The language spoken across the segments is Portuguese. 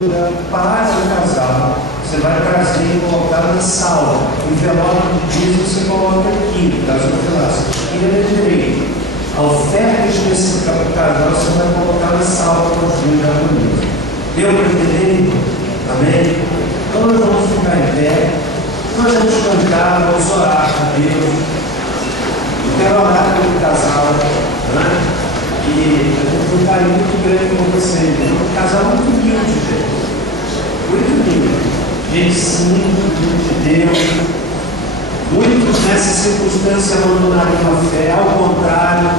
Para o casal, você vai trazer e colocar na sala. O envelope de dízimo você coloca aqui, caso não faça. E ele é direito. A oferta específica para o casal você vai colocar na sala para construir a família. Deu para entender? Amém? Então nós vamos ficar em pé, nós vamos cantar, vamos orar a Deus. Eu quero orar pelo casal, né? E eu tenho um carinho muito grande com vocês. Um casal muito humilde, gente. Muito humilde. Gente simples, de Deus. Muitos nessa circunstância abandonariam a fé. Ao contrário,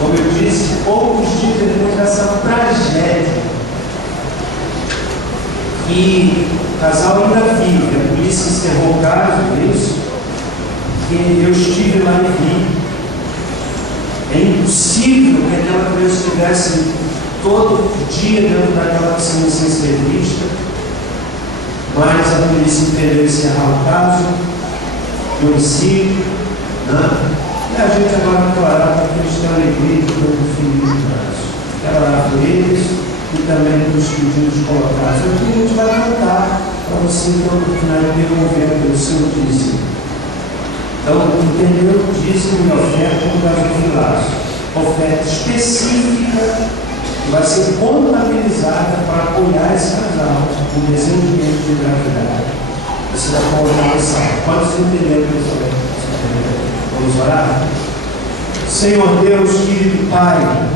como eu disse, poucos dias depois dessa tragédia. E o casal ainda vive. A polícia encerrou o caso, isso. E eu estive lá e vi. É impossível que aquela criança estivesse todo dia dentro daquela piscina sem ser vista, mas a polícia entendeu encerrar o caso, o homicídio, né? E a gente agora declarar para que eles tenham alegria de todo o fim do caso. Quero orar por eles e também pelos pedidos colocados. Aqui a gente vai cantar para você ter a oportunidade de devolver pelo seu dízimo. Então, entendeu? Dízimo e oferta no caso de laço. Oferta específica que vai ser contabilizada para apoiar esse casal no desenvolvimento de gravidade. Você vai colocar na sala. Quantos entenderam isso? Vamos orar? Senhor Deus, querido Pai,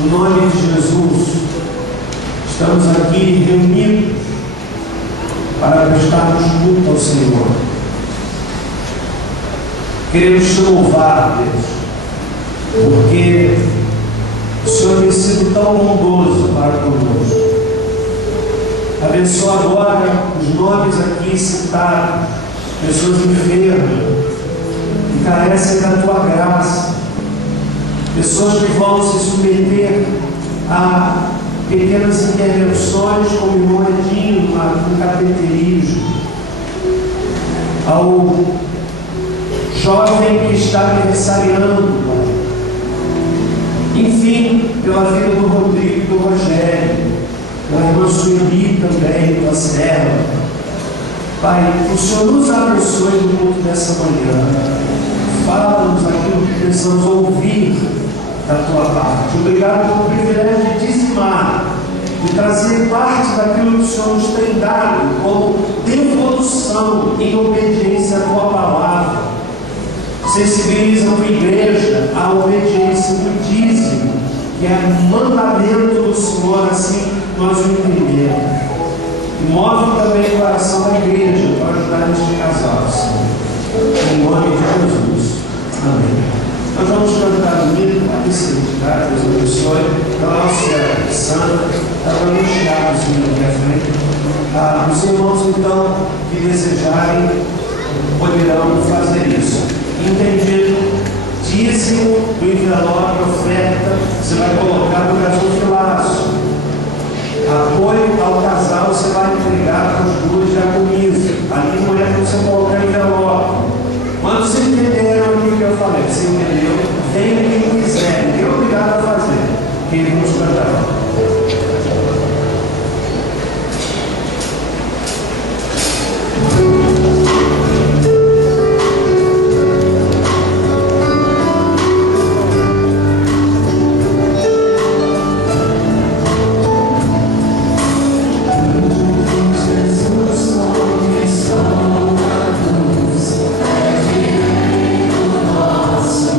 no nome de Jesus, estamos aqui reunidos para prestarmos culto ao Senhor. Queremos te louvar, Deus, porque o Senhor tem sido tão bondoso para conosco. Abençoa agora os nomes aqui citados, pessoas enfermas, que carecem da tua graça, pessoas que vão se submeter a pequenas intervenções, como o moedinho no cateterismo, ao jovem que está aniversariando, Pai. Enfim, pela vida do Rodrigo e do Rogério, pela irmã Sueli também, tua serva. Pai, o Senhor nos abençoe no culto dessa manhã. Fala-nos aquilo que precisamos ouvir da tua parte. Obrigado pelo privilégio de dizimar, de trazer parte daquilo que o Senhor nos tem dado como devolução em obediência à tua palavra. Sensibiliza a tua igreja à obediência do dízimo, que é mandamento do Senhor, assim nós o entendemos. E move também o coração da igreja para ajudar neste casal, Senhor. Em nome de Jesus. Amém. Nós vamos cantar o hino, a santidade, Deus abençoe, pela nossa santa, para anunciar os hinos aqui à frente. Os irmãos, então, que desejarem, poderão fazer isso. Entendido, dízimo do envelope, oferta, você vai colocar no gasofilaço. Apoio ao casal, você vai entregar para os duas diaconisas. Ali não é para você colocar envelope. Quantos entenderam aqui o que eu falei? Você entendeu? Venha quem quiser, ninguém é obrigado a fazer. Quem vamos cantar? Nossa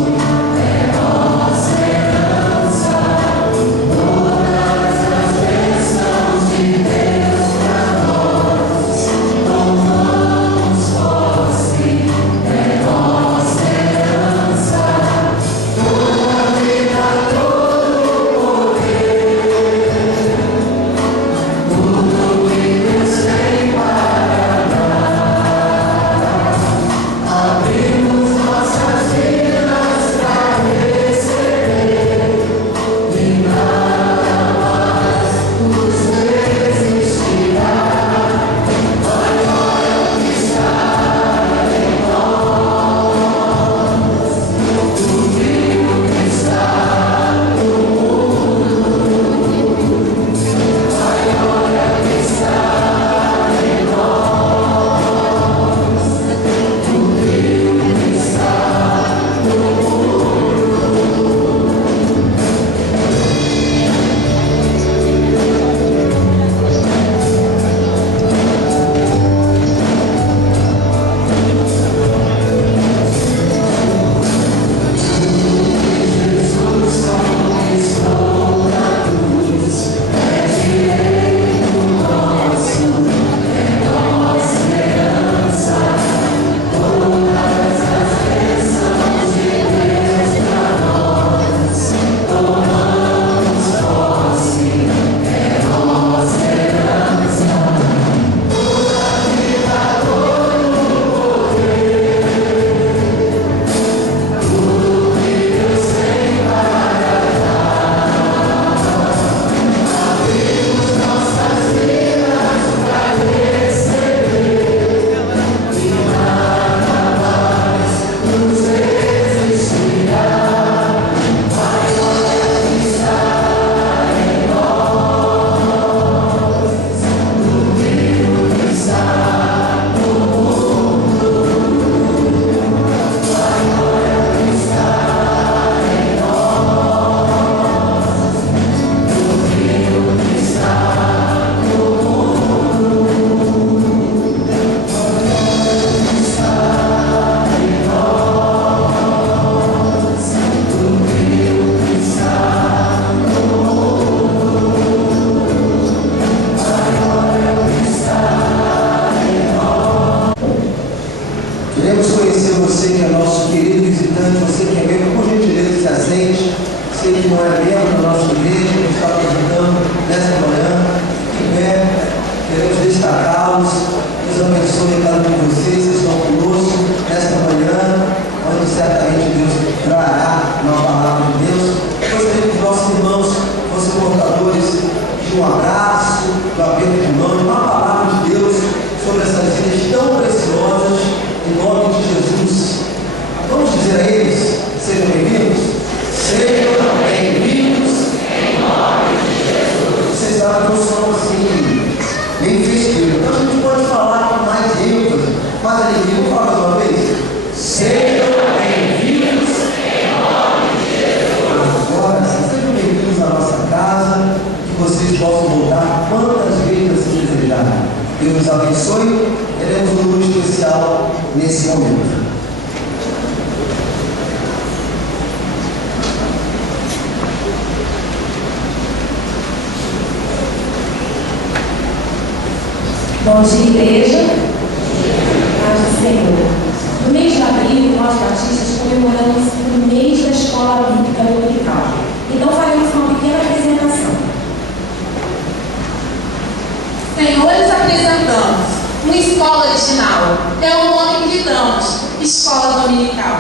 você que é nosso querido visitante, você que é membro, por gentileza, se aceite. Você que não é membro da nossa igreja, que está apresentando nesta manhã, queremos destacá-los. Deus abençoe cada um de vocês que estão conosco nesta manhã, onde certamente Deus trará uma palavra de Deus. Gostaria que os nossos irmãos fossem portadores de um abraço, do aperto de mão, de uma palavra de Deus sobre essas vidas tão preciosas, em nome de Jesus. Vamos dizer a eles: sejam bem-vindos. Sejam bem-vindos em nome de Jesus. Vocês sabem que eu sou assim, bem festivo. Então a gente pode falar com mais ênfase, mais alegria. Vamos falar mais uma vez? Sejam bem-vindos em nome de Jesus. Agora, sejam bem-vindos à nossa casa, que vocês possam voltar quantas vezes assim desejarem. Deus nos abençoe. Teremos um grupo especial nesse momento. Bom dia, igreja. Paz do Senhor. No mês de abril, nós batistas comemoramos o mês da Escola Bíblica Dominical. Então faremos uma pequena apresentação. Senhores, apresentamos uma escola original. É o nome que lhe damos, Escola Dominical.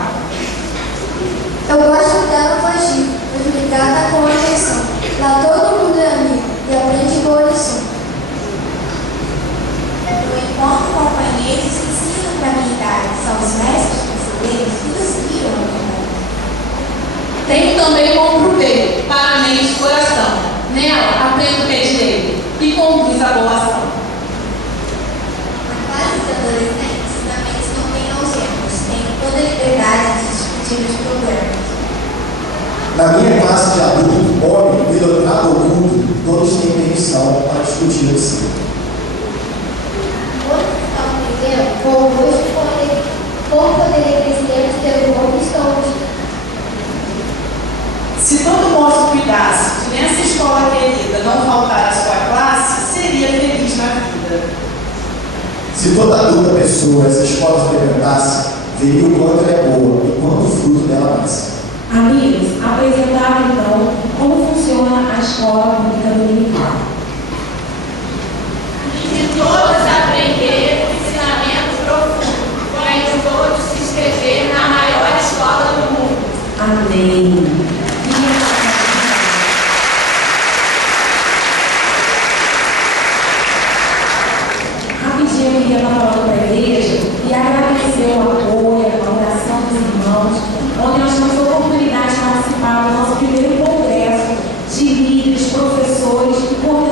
Eu gosto dela fugir, mas ligada com atenção. Lá todo mundo é amigo e aprende boa lição. Eu encontro companheiros que ensinam para minha idade. São os mestres conselheiros que nos guiam a verdade. Tenho também bom proveito para a mente e coração. Nela aprendo o que é direito e conduz a boa ação. Na classe de adolescentes, também não têm algemas. Tenho toda a liberdade de discutir os problemas. Na minha classe de adulto, homem, iluminado ou culto, todos têm permissão para discutir o si. Outros estão aprendendo com o gosto como poderia crescer ter o bom que estão. Se todo moço cuidasse de nessa escola querida não faltar a sua classe, seria feliz na vida. Se toda adulta pessoa essa escola frequentasse, veria o quanto ela é boa e quanto o fruto dela nasce. Amigos, apresentaram então como funciona a Escola Pública Dominical. Se todos aprenderem o ensinamento profundo, podem todos se inscrever na maior escola do mundo. Amém. Rapidinho eu queria estar falando para a igreja e agradecer o apoio, a colaboração dos irmãos, onde nós tivemos a oportunidade de participar do nosso primeiro congresso de líderes, professores e coordenadores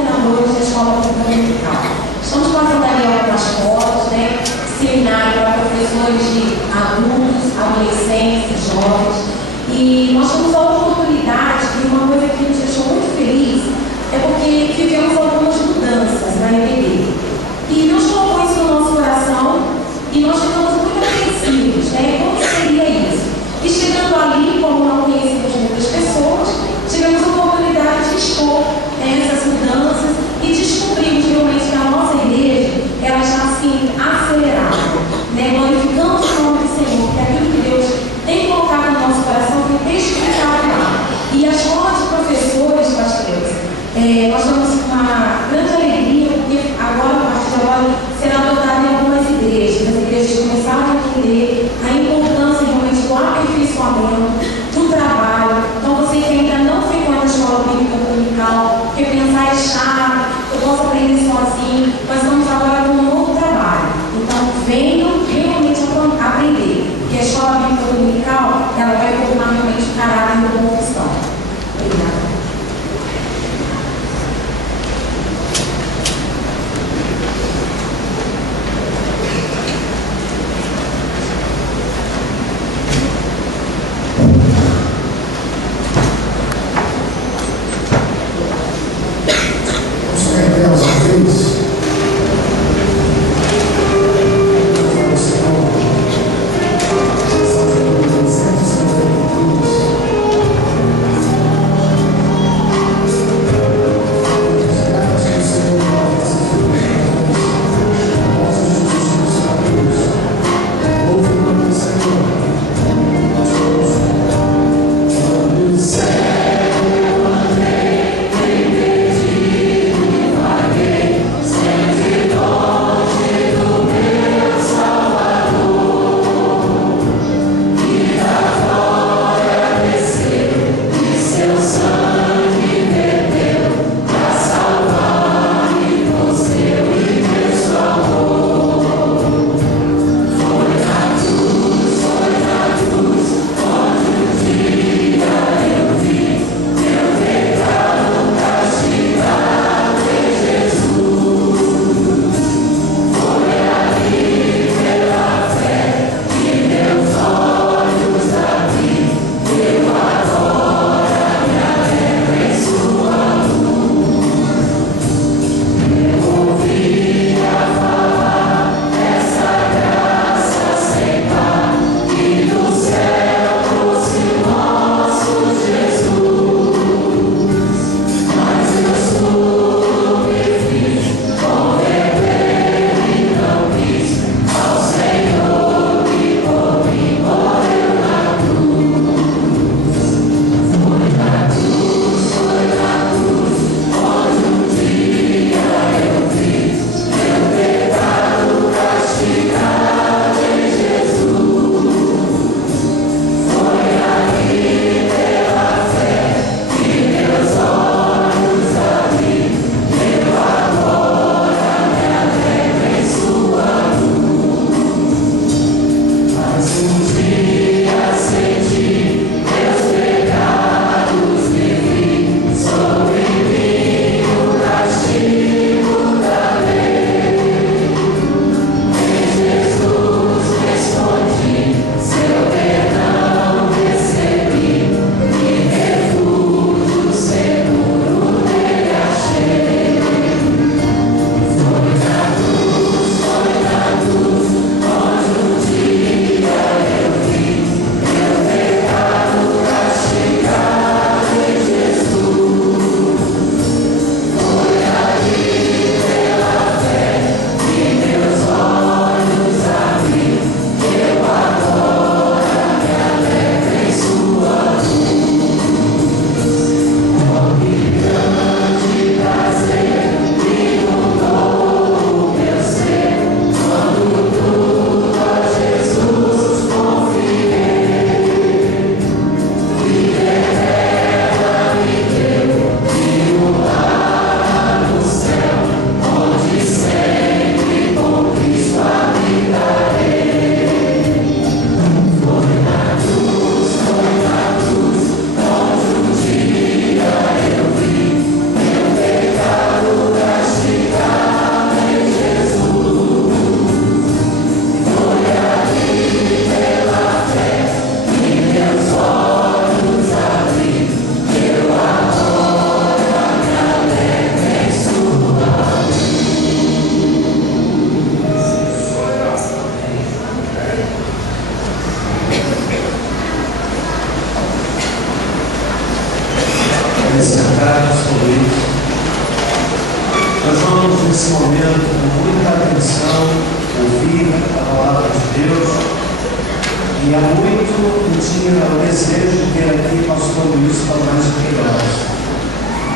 desejo de ter aqui o pastor Luiz Tomás de Queiroz.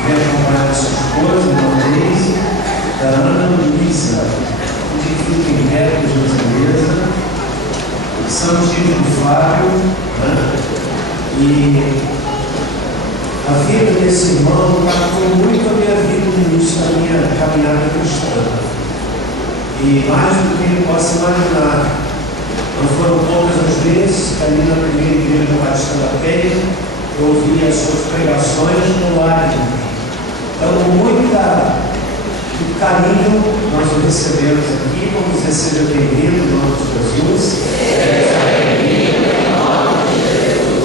Vem acompanhar a sua esposa, a irmã Deise, da Ana Luísa, que fiquem retos nessa mesa. São Chico do Flávio, né? E a vida desse irmão marcou muito a minha vida no início da minha caminhada cristã. E mais do que ele possa imaginar, não foram poucas as vezes que ali na primeira igreja Batista da Penha eu ouvi as suas pregações no lágrima. Então, com muito carinho, nós o recebemos aqui. Vamos receber bem-vindo em nome de Jesus.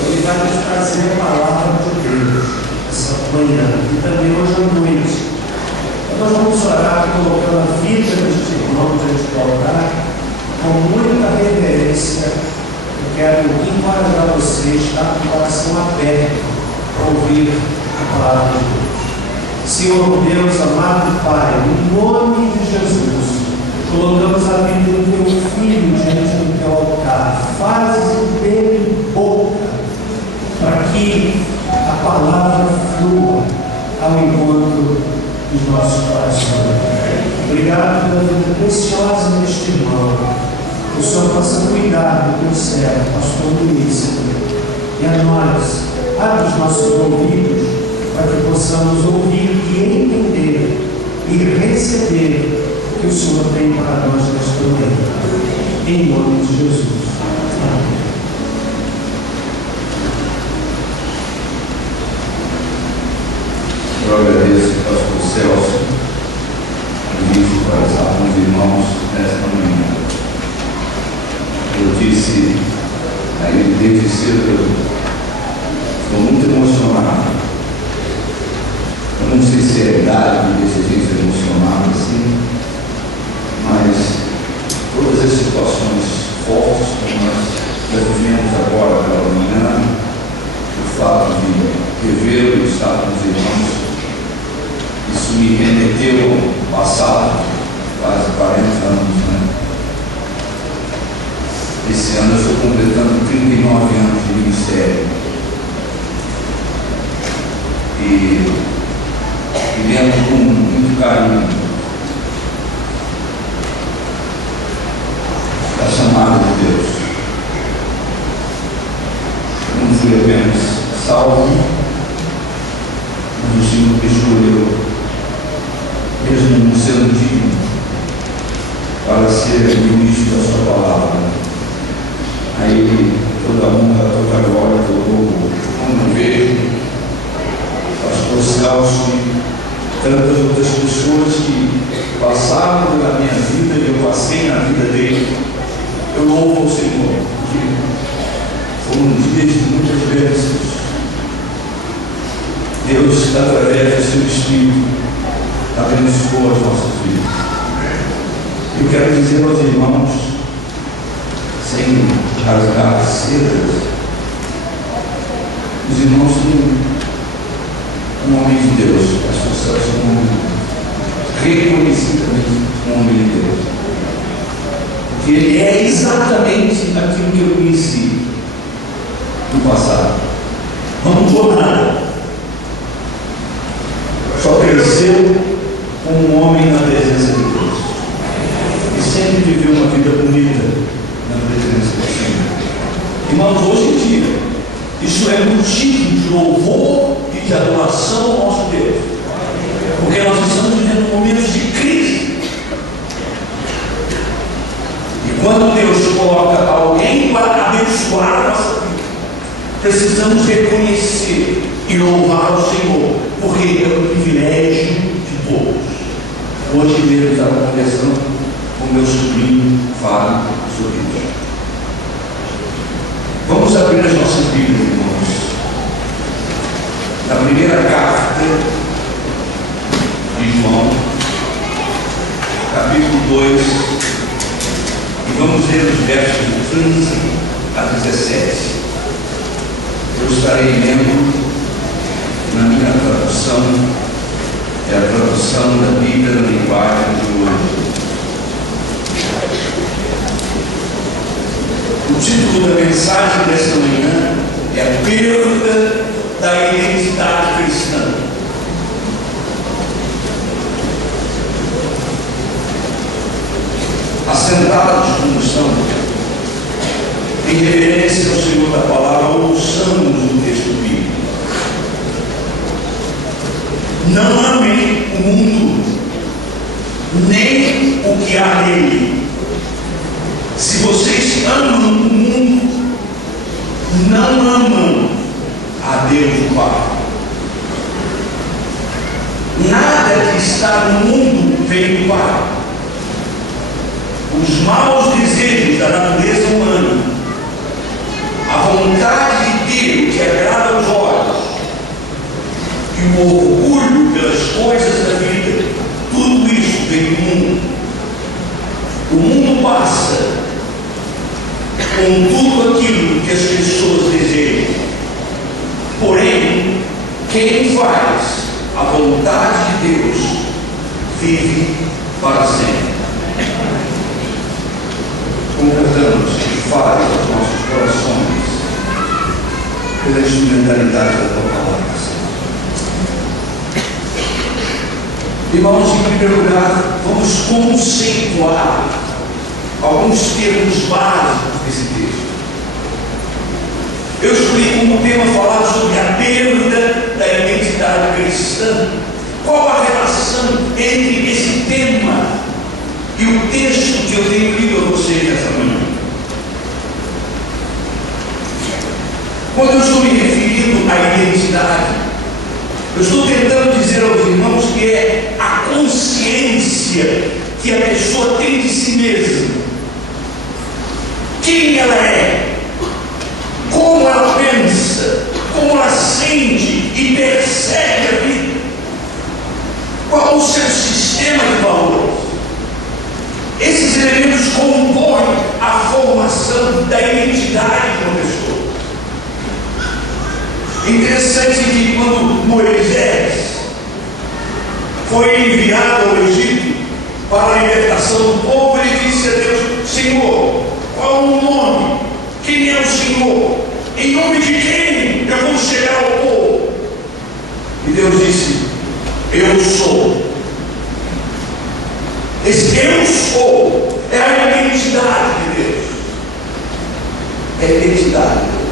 Ele vai nos trazer a palavra de Deus essa manhã e também hoje à noite. Nós vamos orar colocando a vida deste irmão diante do altar com muita reverência. Eu quero encorajar você a estar com o coração aberto para ouvir a palavra de Deus. Senhor Deus, amado Pai, em nome de Jesus, colocamos a vida do teu filho diante do teu altar. Faze dele boca para que a palavra flua ao encontro dos nossos corações. Obrigado pela vida preciosa deste irmão. Que o Senhor possa cuidar do teu servo, pastor Luiz, e a nós, abre os nossos ouvidos para que possamos ouvir e entender e receber o que o Senhor tem para nós nesta manhã. Em nome de Jesus. Amém. Eu agradeço ao pastor Celso o convite para estar com os irmãos nesta manhã. Eu disse a ele desde cedo, eu estou muito emocionado. Eu não sei se é a idade que deixa a gente emocionado assim, mas todas as situações fortes que nós já vivemos agora pela manhã, o fato de revê-lo e estar com os irmãos, isso me remeteu ao passado, quase 40 anos, né? Esse ano eu estou completando 39 anos de ministério. E lembro com muito carinho da chamada de Deus. Eu não fui apenas salvo, mas o Senhor me escolheu, mesmo não sendo digno, para ser ministro da sua palavra. A Ele toda a honra, toda a glória, todo o louvor. Quando vejo pastor Celso e tantas outras pessoas que passaram pela minha vida e eu passei na vida dele, eu louvo ao Senhor, porque foram dias de muitas bênçãos. Deus, através do seu Espírito, abençoou as nossas vidas. Eu quero dizer aos irmãos, sem rasgar cedas, os irmãos são um homem de Deus, pastor Celso é um homem reconhecidamente um homem de Deus, porque ele é exatamente aquilo que eu conheci no passado. Não mudou nada, só cresceu como um homem na presença de Deus e sempre viveu uma vida bonita na presença do Senhor. Irmãos, hoje em dia isso é motivo de louvor e de adoração ao nosso Deus, porque nós estamos vivendo momentos de crise, e quando Deus coloca alguém para abençoar a nossa vida, precisamos reconhecer e louvar ao Senhor, porque é um privilégio de todos. Hoje mesmo estava conversando com meu sobrinho Fábio sobre isso. Vamos abrir as nossas Bíblias, irmãos, na primeira carta de João, capítulo 2, e vamos ler os versos de 15 a 17. Eu estarei lendo na minha tradução, é a tradução da Bíblia na linguagem de hoje. O título da mensagem desta manhã é a perda da identidade cristã. Assentados como estão, em reverência ao Senhor da palavra, ouçamos o texto bíblico. Não amem o mundo, nem o que há nele. Se vocês amam o mundo, não amam a Deus o Pai. Nada que está no mundo vem do Pai. Os maus desejos da natureza humana, a vontade de Deus que agrada aos olhos e o orgulho pelas coisas da vida, tudo isso vem do mundo. O mundo passa com tudo aquilo que as pessoas desejam. Porém, quem faz a vontade de Deus vive para sempre. Concordamos que faz aos nossos corações pela instrumentalidade da tua palavra. Irmãos, em primeiro lugar, vamos conceituar alguns termos básicos desse texto. Eu escolhi como tema falar sobre a perda da identidade cristã. Qual a relação entre esse tema e o texto que eu tenho lido a vocês nessa manhã? Quando eu estou me referindo à identidade, eu estou tentando dizer aos irmãos que é a consciência que a pessoa tem de si mesma. Quem ela é, como ela pensa, como ela sente e percebe a vida, qual o seu sistema de valores. Esses elementos compõem a formação da identidade de uma pessoa. Interessante que quando Moisés foi enviado ao Egito para a libertação do povo, ele disse a Deus: Senhor, qual o nome? Quem é o Senhor? Em nome de quem eu vou chegar ao povo? E Deus disse: eu sou. Esse eu sou é a identidade de Deus. É a identidade de Deus.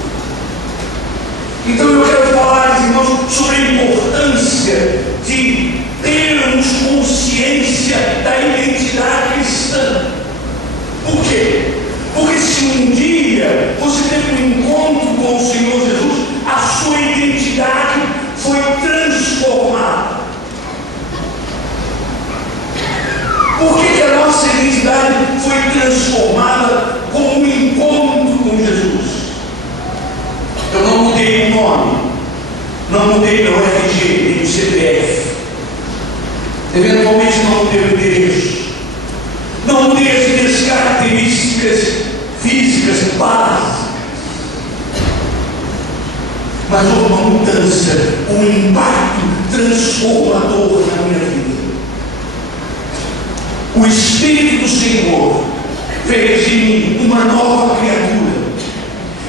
Então eu quero falar, irmãos, sobre a importância de termos consciência da identidade cristã. Por quê? Porque se um dia você teve um encontro com o Senhor Jesus, a sua identidade foi transformada. Por que a nossa identidade foi transformada com um encontro com Jesus? Eu não mudei o nome, não mudei meu RG, nem o CPF, eventualmente não mudei o endereço, não mudei as minhas características físicas básicas, mas houve uma mudança, um impacto transformador na minha vida. O Espírito do Senhor fez em mim uma nova criatura.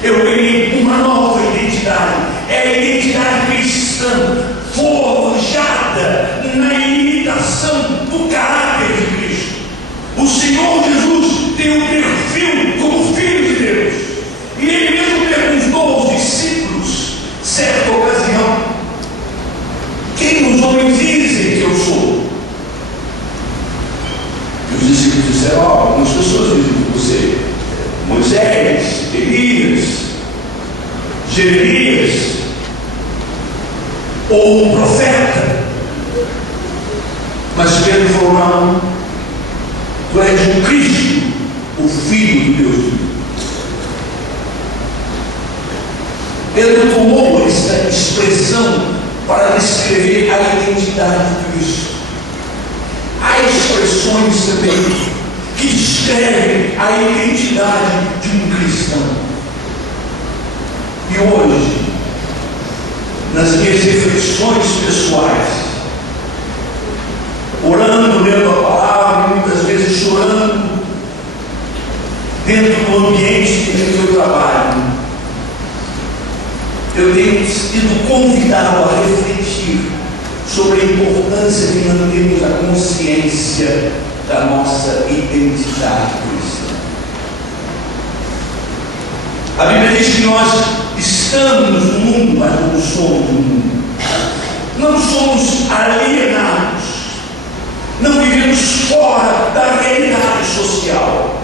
Eu ganhei uma nova identidade. É a identidade cristã, forjada na imitação do caráter de Cristo. O Senhor Jesus tem um perfil como Filho de Deus. E Ele mesmo perguntou aos discípulos, certa ocasião: quem os homens dizem que eu sou? E os discípulos disseram: algumas pessoas dizem que você é Moisés, Elias, Jeremias, ou um profeta. Mas Pedro falou: não, tu és o Cristo, o Filho de Deus. Pedro tomou esta expressão para descrever a identidade de Cristo. Há expressões também que descrevem a identidade de um cristão. E hoje, nas minhas reflexões pessoais, orando, lendo a palavra, muitas vezes chorando, dentro do ambiente em que eu trabalho, eu tenho sido convidado a refletir sobre a importância de mantermos a consciência da nossa identidade cristã. A Bíblia diz que nós estamos no mundo, mas não somos no mundo. Não somos alienados. Não vivemos fora da realidade social.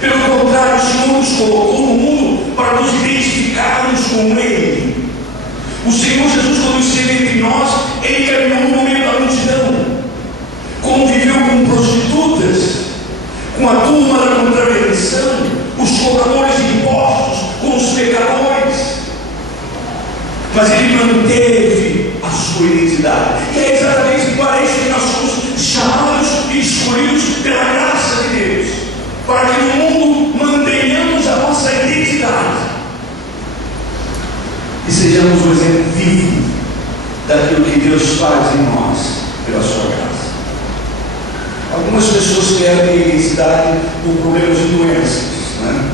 Pelo contrário, o Senhor nos colocou no mundo para nos identificarmos com Ele. O Senhor Jesus, quando esteve entre nós, Ele caminhou no meio da multidão, conviveu com prostitutas, com a turma da contravenção, os cobradores de impostos, com os pecadores. Mas Ele manteve a sua identidade. E é exatamente para isso que nós somos chamados e escolhidos pela graça de Deus, para que no mundo mantenhamos a nossa identidade e sejamos um exemplo vivo daquilo que Deus faz em nós pela sua graça. Algumas pessoas perdem a identidade por problemas de doenças, né?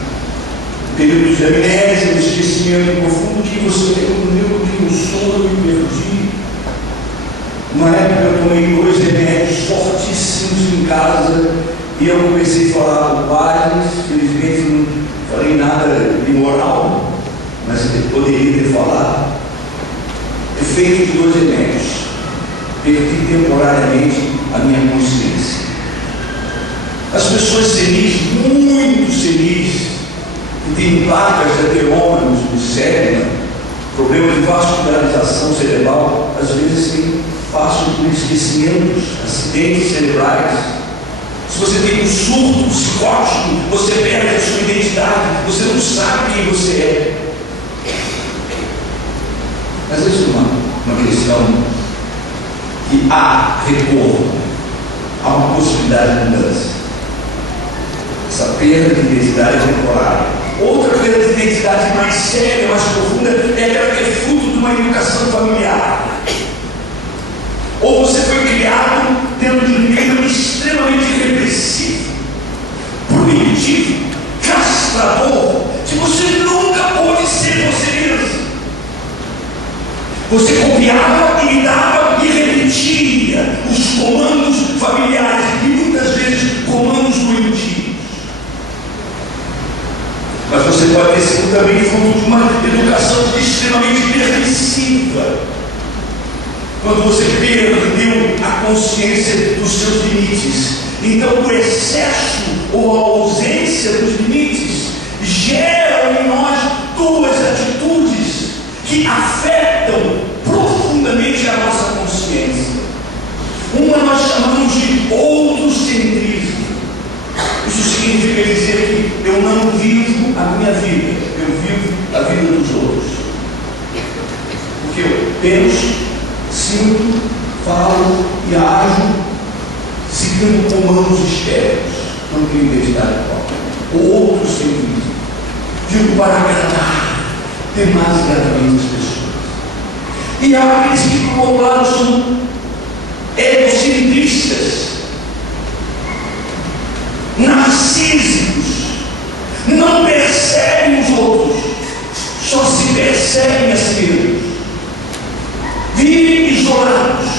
Períodos de amnésia, de esquecimento profundo, que você lembra que eu sou, eu me perdi. Uma época eu tomei 2 remédios fortíssimos em casa e eu comecei a falar com padres. Felizmente não falei nada imoral, mas eu poderia ter falado. Efeito de 2 remédios. Perdi temporariamente a minha consciência. As pessoas senis, muito senis, que têm placas de aterômanos no cérebro, problemas de vascularização cerebral, às vezes passam por esquecimentos, acidentes cerebrais. Se você tem um surto psicótico, você perde a sua identidade, você não sabe quem você é. Mas isso é uma questão que há retorno, há uma possibilidade de mudança. Essa perda de identidade é temporária. Outra perda de identidade mais séria, mais profunda, é aquela que é fruto de uma educação familiar. Ou você foi criado dentro de um clima extremamente repressivo, proibitivo, castrador, que você nunca pôde ser você mesmo. Você copiava, imitava e repetia os comandos familiares, e muitas vezes comandos doentios. Mas você pode ter sido também fruto de uma educação extremamente permissiva, quando você perdeu a consciência dos seus limites. Então o excesso ou a ausência dos limites geram em nós 2 atitudes que afetam profundamente a nossa consciência. Uma nós chamamos de outrocentrismo. Isso significa dizer que eu não vivo a minha vida, eu vivo a vida dos outros. Porque eu penso, sinto, falo e ajo seguindo comandos externos, não tenho identidade própria. O outrocentrismo. Vivo para agradar demasiadamente as pessoas. E há aqueles que, por outro lado, são egocentristas, narcísicos, não percebem os outros, só se percebem a si mesmos, vivem isolados,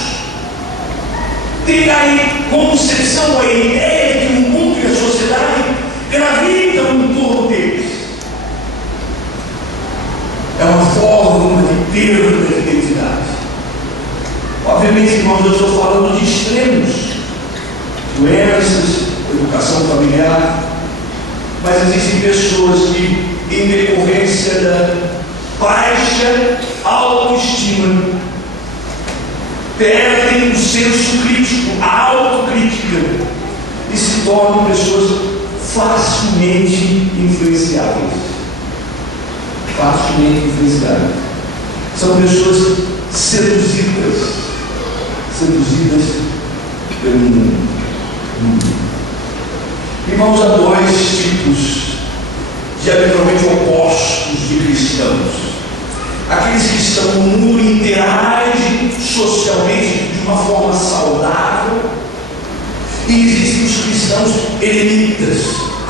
têm a concepção, a ideia de que o mundo e a sociedade gravitam em torno deles. É uma forma de perda de identidade. Obviamente, irmãos, eu estou falando de extremos, doenças, educação familiar, mas existem pessoas que, em decorrência da baixa autoestima, perdem o senso crítico, a autocrítica, e se tornam pessoas facilmente influenciáveis. Facilmente influenciáveis. São pessoas seduzidas pelo mundo. Irmãos, há 2 tipos diametralmente opostos de cristãos. Aqueles que estão no mundo e interagem socialmente de uma forma saudável, e existem os cristãos eremitas,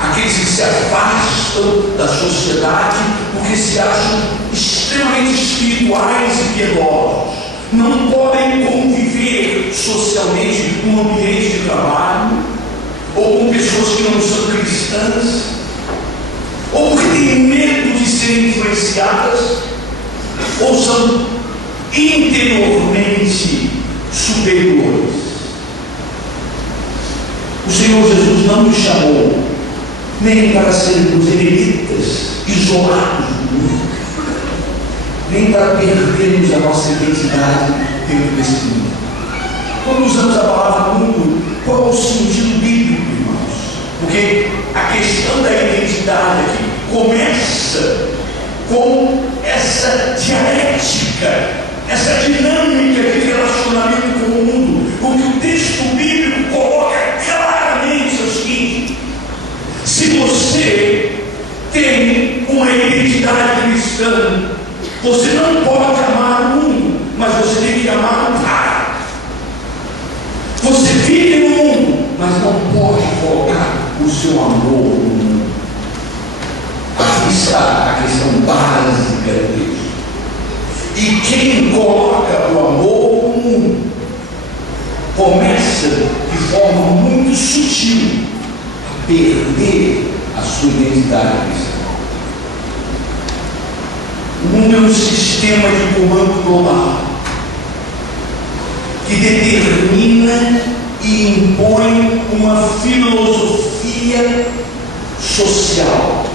aqueles que se afastam da sociedade porque se acham extremamente espirituais e piedosos. Não podem conviver socialmente num ambiente de trabalho, ou com pessoas que não são cristãs, ou porque têm medo de serem influenciadas, ou são interiormente superiores. O Senhor Jesus não nos chamou nem para sermos eremitas, isolados do mundo, nem para perdermos a nossa identidade dentro desse mundo. Quando usamos a palavra mundo, qual é o sentido bíblico, irmãos? Porque a questão da identidade aqui começa com essa dialética, essa dinâmica de relacionamento com o mundo, porque o texto bíblico coloca claramente o seguinte: se você tem uma identidade cristã, você não pode amar o mundo, mas você tem que amar o Pai. Você vive no mundo, mas não pode colocar o seu amor no mundo. Aqui está a questão básica de Deus. E quem coloca o amor no mundo começa de forma muito sutil a perder a sua identidade cristã. O mundo é um sistema de comando global que determina e impõe uma filosofia social,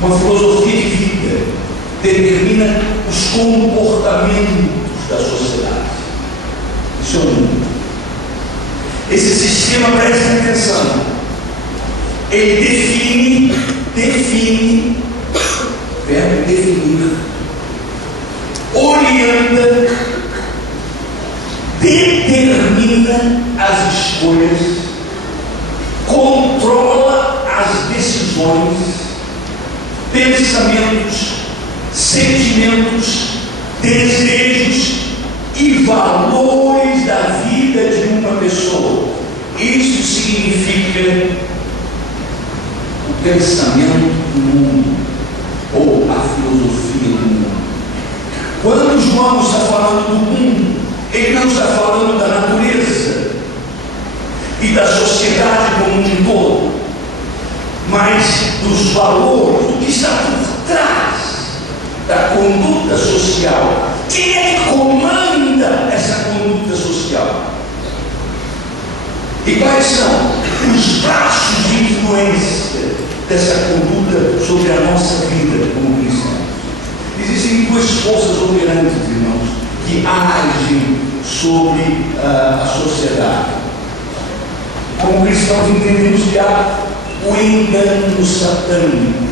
uma filosofia de vida, determina os comportamentos da sociedade. Isso é o mundo. Esse sistema, prestem atenção, ele define, verbo definir, orienta, determina as escolhas, controla as decisões, pensamentos, sentimentos, desejos e valores da vida de uma pessoa. Isso significa o pensamento do mundo, ou a filosofia do mundo. Quando João está falando do mundo, ele não está falando da natureza e da sociedade como um todo, mas dos valores, do que está por trás da conduta social. Quem é que comanda essa conduta social? E quais são os traços de influência dessa conduta sobre a nossa vida como cristãos? Existem duas forças operantes, irmãos, que agem sobre a sociedade. Como cristãos entendemos que há o engano satânico.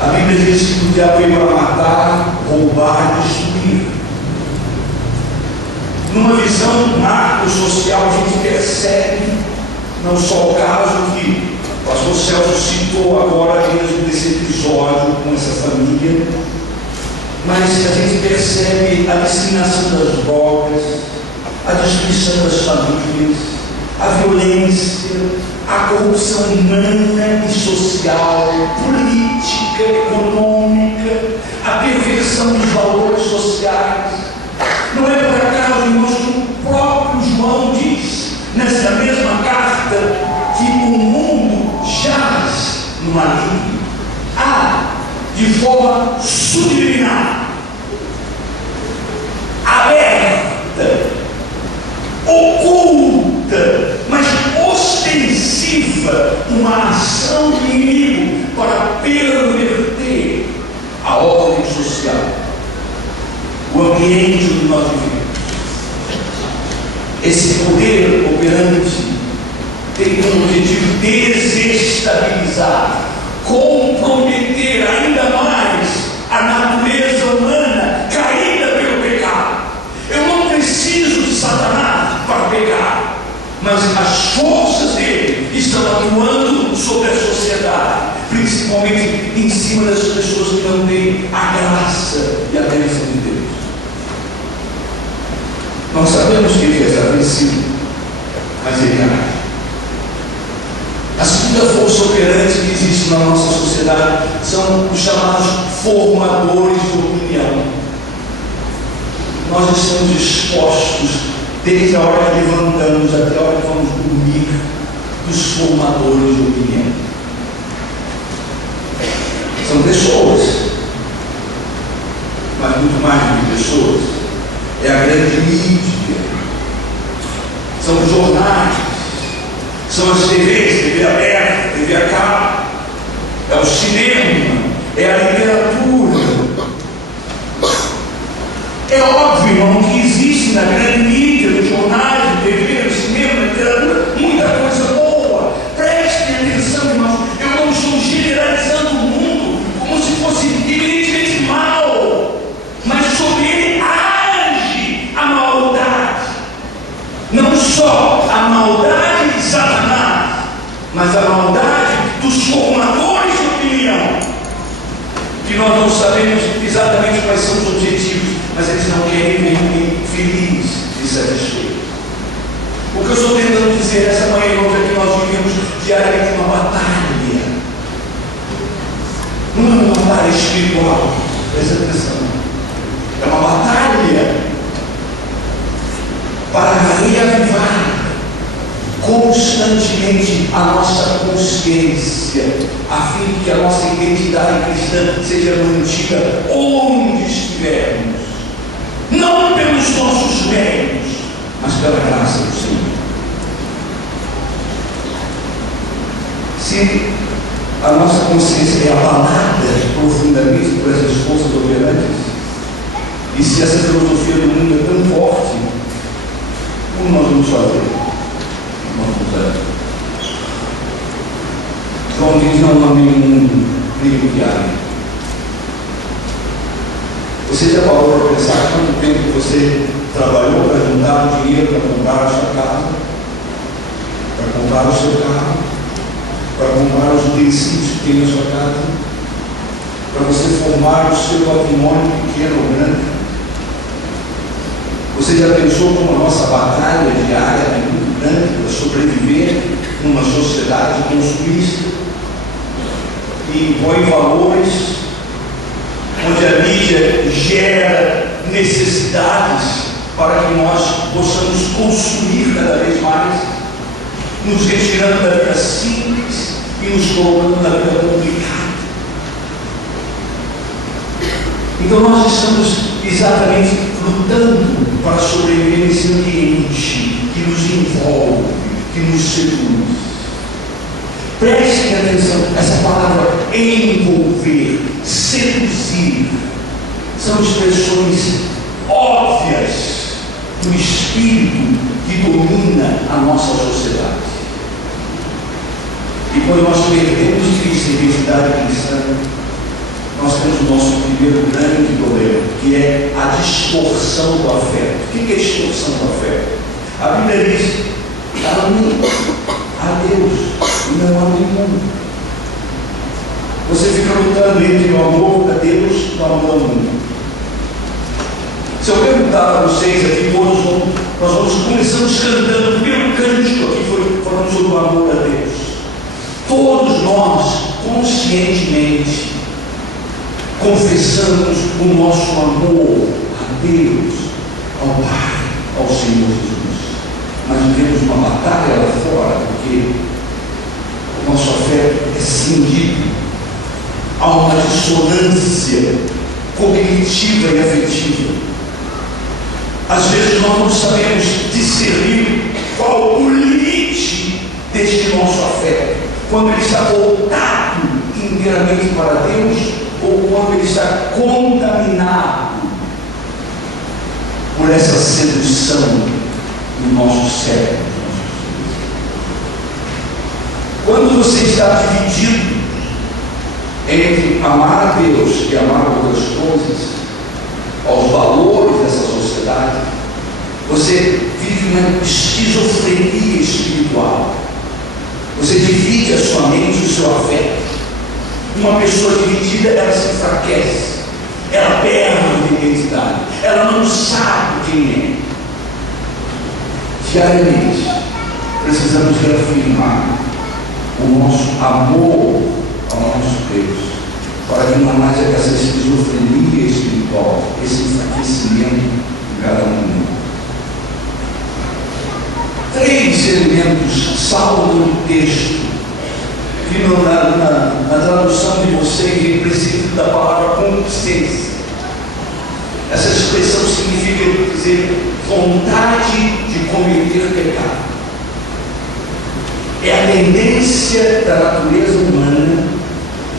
A Bíblia diz que o diabo veio para matar, roubar e destruir. Numa visão macro-social, a gente percebe não só o caso que o pastor Celso citou agora mesmo desse episódio com essa família, mas a gente percebe a disseminação das drogas, a destruição das famílias, a violência, a corrupção humana e social, política, econômica, a perversão dos valores sociais. Não é por acaso, irmãos, que o próprio João diz, nessa mesma carta, que o mundo jaz no maligno. De forma subliminar, aberta, oculta, mas ostensiva, uma ação do inimigo para perverter a ordem social, o ambiente onde nós vivemos. Esse poder operante tem como objetivo desestabilizar, comprometer ainda mais a natureza humana caída pelo pecado. Eu não preciso de Satanás para pecar, mas as forças dele estão atuando sobre a sociedade, principalmente em cima das pessoas que não têm a graça e a bênção de Deus. Nós sabemos que ele é vencido, mas ele age. A segunda força operante que existe na nossa sociedade são os chamados formadores de opinião. Nós estamos expostos, desde a hora que levantamos até a hora que vamos dormir, dos formadores de opinião. São pessoas, mas muito mais do que pessoas. É a grande mídia, são os jornais, são as TVs, TV aberta, TV a cabo, é o cinema, é a literatura. É óbvio, irmão, que existe na grande mídia, nos jornais, na TV, no cinema, na literatura, muita coisa boa. Prestem atenção, irmãos. Eu não estou generalizando o mundo como se fosse evidentemente mal, mas sobre ele age a maldade. Não só a maldade de Satanás, mas a maldade dos formadores de opinião, que nós não sabemos exatamente quais são os objetivos, mas eles não querem ver ninguém feliz e satisfeito. O que eu estou tentando dizer essa manhã, irmãos, é que nós vivemos diariamente uma batalha. Não é uma batalha espiritual, presta atenção. É uma batalha para reavivar constantemente a nossa consciência, a fim de que a nossa identidade cristã seja mantida onde estivermos, não pelos nossos méritos, mas pela graça do Senhor. Se a nossa consciência é abalada profundamente por essas forças operantes, e se essa filosofia do mundo é tão forte, como nós vamos fazer? João diz: não há nenhum mundo, nem o que há. Você já parou para pensar quanto tempo você trabalhou para juntar o dinheiro para comprar a sua casa, para comprar o seu carro, para comprar os utensílios que tem na sua casa, para você formar o seu patrimônio pequeno ou grande? Você já pensou como a nossa batalha diária é muito grande para sobreviver numa sociedade consumista que impõe valores, onde a mídia gera necessidades para que nós possamos consumir cada vez mais, nos retirando da vida simples e nos colocando na vida complicada? Então nós estamos exatamente lutando para sobreviver nesse ambiente que nos envolve, que nos seduz. Prestem atenção, essa palavra envolver, seduzir, são expressões óbvias do espírito que domina a nossa sociedade. E quando nós perdemos Cristo, a identidade cristã, nós temos o nosso primeiro grande problema, que é a distorção do afeto. O que é distorção do afeto? A Bíblia diz: ame a Deus e não ame o mundo. Você fica lutando entre o amor a Deus e o amor ao mundo. Se eu perguntar para vocês aqui, nós começamos cantando, o primeiro cântico aqui foi falando sobre o amor a Deus. Todos nós, conscientemente, confessamos o nosso amor a Deus, ao Pai, ao Senhor Jesus. Mas vivemos uma batalha lá fora, porque o nosso afeto é cindido. Há uma dissonância cognitiva e afetiva. Às vezes nós não sabemos discernir qual o limite deste nosso afeto, quando ele está voltado inteiramente para Deus, ou quando ele está contaminado por essa sedução do nosso cérebro. Quando você está dividido entre amar a Deus e amar outras coisas, aos valores dessa sociedade, você vive uma esquizofrenia espiritual. Você divide a sua mente e o seu afeto. Uma pessoa dividida, ela se enfraquece, ela perde a identidade, ela não sabe quem é. Diariamente, precisamos reafirmar o nosso amor ao nosso Deus, para que não haja essa esquizofrenia espiritual, esse enfraquecimento em cada um. 3 elementos saltam no texto, que na tradução de vocês representa a palavra consciência. Essa expressão significa dizer vontade de cometer pecado. É a tendência da natureza humana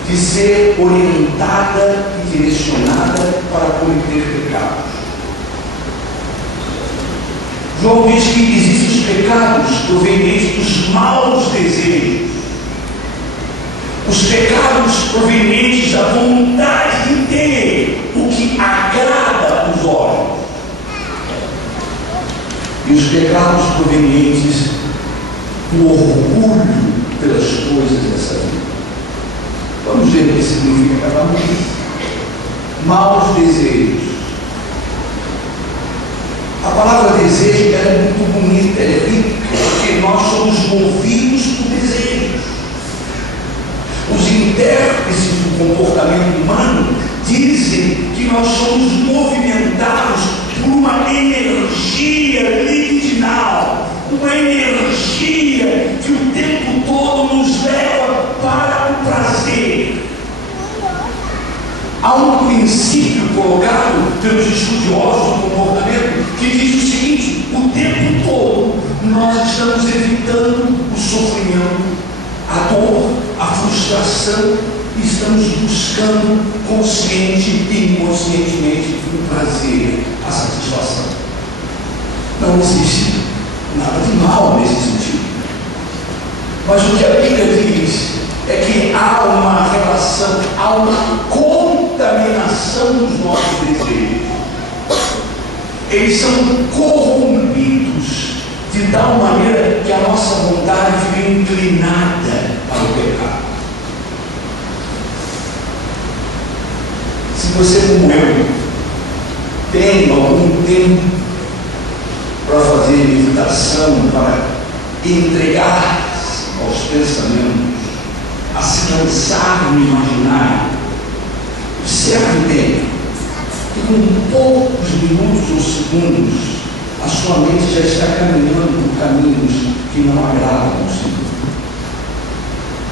de ser orientada e direcionada para cometer pecados. João diz que existem os pecados provenientes dos maus desejos, os pecados provenientes da vontade de ter o que agrada os olhos, e os pecados provenientes do orgulho pelas coisas dessa vida. Vamos ver o que significa cada um deles. Maus desejos. A palavra desejo é muito bonita, ela é rica, porque nós somos movidos por desejos. Os intérpretes do comportamento humano dizem que nós somos movimentados por uma energia libidinal, uma energia que o tempo todo nos leva para o prazer. Há um princípio colocado pelos estudiosos do comportamento que diz o seguinte: o tempo todo nós estamos evitando o sofrimento, a dor, a frustração, e estamos buscando consciente e inconscientemente o prazer, a satisfação. Não existe nada de mal nesse sentido. Mas o que a Bíblia diz é que há uma relação, há uma contaminação dos nossos desejos. Eles são corrompidos de tal maneira que a nossa vontade fica inclinada para o pecado. Se você, como eu, tem algum tempo para fazer meditação, para entregar aos pensamentos, a se lançar no imaginário, observe bem que com poucos minutos ou segundos a sua mente já está caminhando por caminhos que não agradam ao Senhor.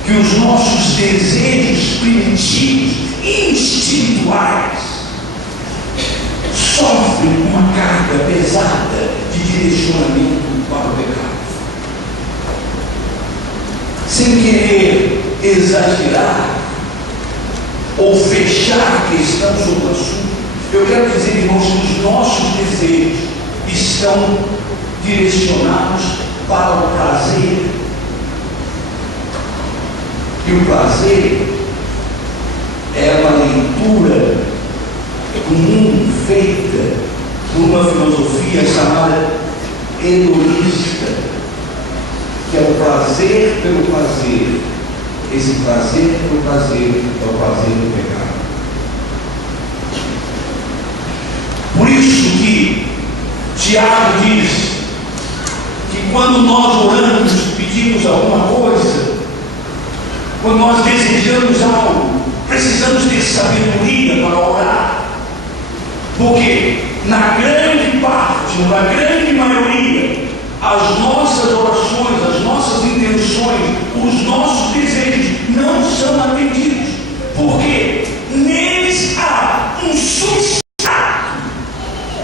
Que os nossos desejos primitivos, instintuais, sofrem uma carga pesada de direcionamento para o pecado. Sem querer exagerar ou fechar a questão sobre o assunto, eu quero dizer, irmãos, que os nossos desejos estão direcionados para o prazer. E o prazer é uma leitura comum feita por uma filosofia chamada hedonista, que é o prazer pelo prazer. Esse prazer pelo prazer é o prazer do pecado. Por isso que Tiago diz que quando nós oramos, pedimos alguma coisa, quando nós desejamos algo, precisamos ter sabedoria para orar. Porque na grande parte, na grande maioria, as nossas orações, as nossas intenções, os nossos desejos não são atendidos. Porque neles há um substrato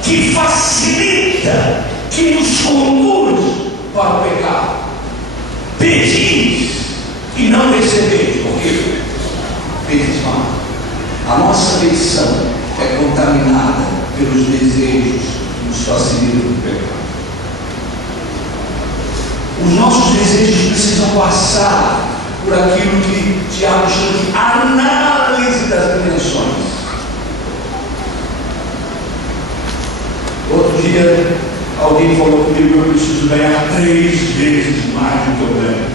que facilita, que nos conduz para o pecado. Pedis e não recebeis, porque pedis mal. A nossa petição é contaminada pelos desejos que nos facilitam o pecado. Os nossos desejos precisam passar por aquilo que Tiago chama de análise das dimensões. Outro dia, alguém falou comigo: eu preciso ganhar 3 vezes mais do que eu ganho.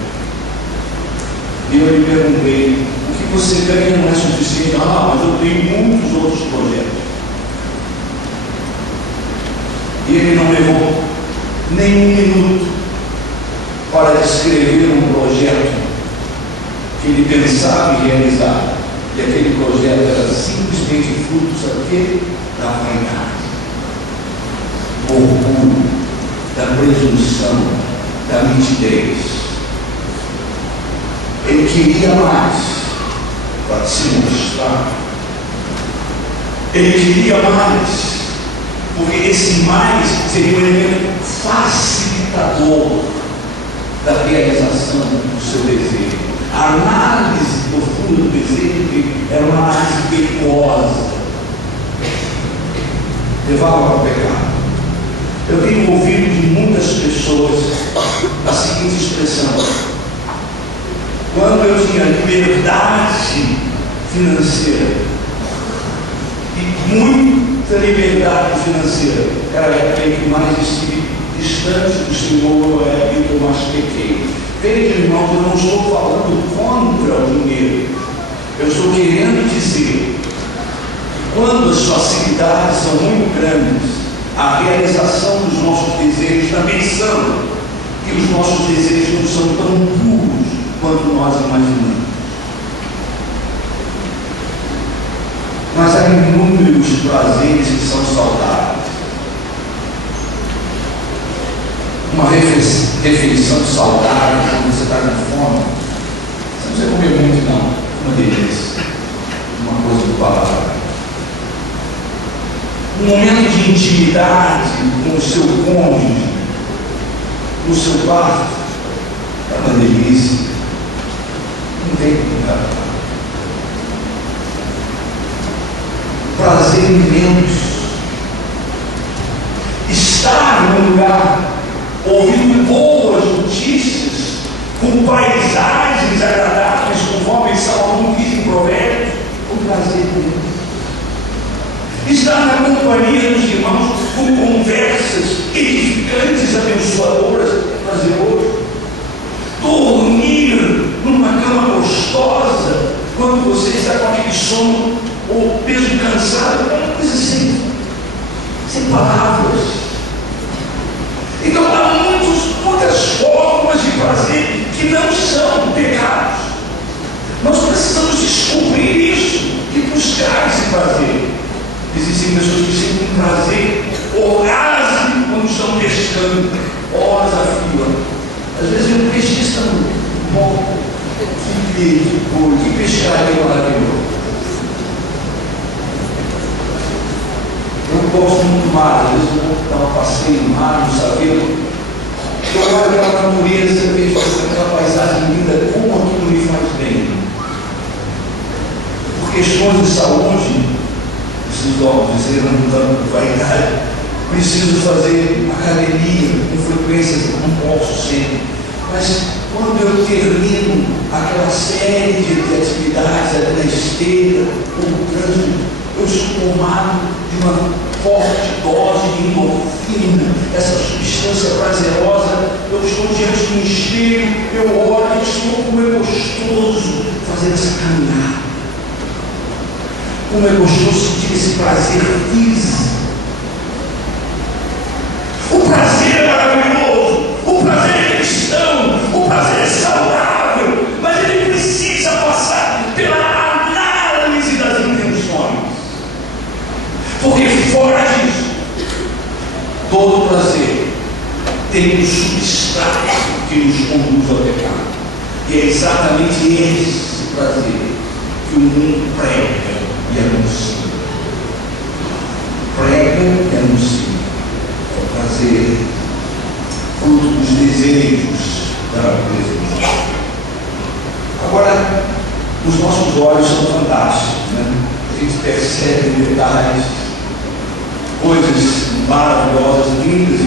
E eu lhe perguntei: o que você ganha não é suficiente? Ah, mas eu tenho muitos outros projetos. E ele não levou nem um minuto para descrever um projeto que ele pensava em realizar, e aquele projeto era simplesmente fruto, sabe o quê? Da vaidade, do orgulho, da presunção, da mitidez. Ele queria mais para se mostrar. Ele queria mais, porque esse mais seria um elemento facilitador da realização do seu desejo. A análise profunda do desejo dele era uma análise virtuosa, levava ao pecado. Eu tenho ouvido de muitas pessoas a seguinte expressão: quando eu tinha liberdade financeira, e muita liberdade financeira, era a época em que mais estive distante do Senhor, é a época que eu mais pequei. Veja, irmãos, eu não estou falando contra o dinheiro. Eu estou querendo dizer que quando as facilidades são muito grandes, a realização dos nossos desejos também são, e os nossos desejos não são tão puros quanto nós imaginamos. Mas há inúmeros prazeres que são saudáveis. Uma refeição saudável, quando você está com fome, você não precisa comer muito, não. Uma delícia. Uma coisa do paladar. Um momento de intimidade com o seu cônjuge, no seu quarto, é uma delícia. Não tem como. Prazer imenso. Estar num lugar ouvindo boas notícias, com paisagens agradáveis, conforme Salomão diz em Provérbios, um prazer imenso. Estar na companhia dos irmãos, com conversas edificantes, abençoadoras, é prazeroso. Dormir numa cama gostosa, quando você está com aquele sono ou peso cansado, é uma coisa assim, sem palavras. Então há muitas formas de prazer que não são pecados. Nós precisamos descobrir isso e buscar esse prazer. Existem pessoas que sentem um prazer orgasmo quando estão pescando, horas a fila. Às vezes um peixe está muito bom, que pescaria maravilhoso. Eu gosto muito do mar, às vezes eu vou dar um passeio no mar, no saveiro. Eu olho aquela natureza, vejo aquela paisagem linda, como aquilo me faz bem. Por questões de saúde, preciso dizer, não dando vaidade, preciso fazer academia com frequência, não posso sempre. Mas quando eu termino aquela série de atividades ali na esteira, no trânsito, eu sou tomado de uma forte dose de endorfina, essa substância prazerosa. Eu estou diante de um espelho, eu olho e estou como é gostoso fazer essa caminhada. Como é gostoso sentir esse prazer físico. O prazer é maravilhoso, o prazer é cristão, o prazer é saudável, mas ele precisa passar pela análise das intenções. Porque fora disso, todo prazer tem um substrato que nos conduz ao pecado. E é exatamente esse prazer que o mundo prega e anuncia. Prega e anuncia. É o prazer, fruto dos desejos da natureza. Agora, os nossos olhos são fantásticos, né? A gente percebe detalhes, coisas maravilhosas, lindas,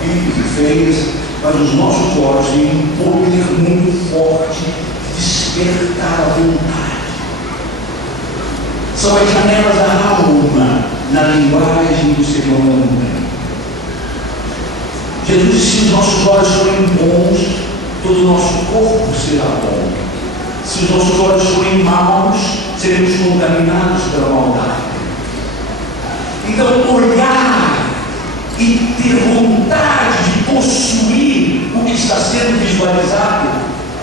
bonitas e feias, mas os nossos olhos têm um poder muito forte de despertar a vontade. São as janelas da alma, na linguagem do Senhor da montanha. Jesus disse: se os nossos olhos forem bons, todo o nosso corpo será bom. Se os nossos olhos forem maus, seremos contaminados pela maldade. Então, olhar e ter vontade de possuir o que está sendo visualizado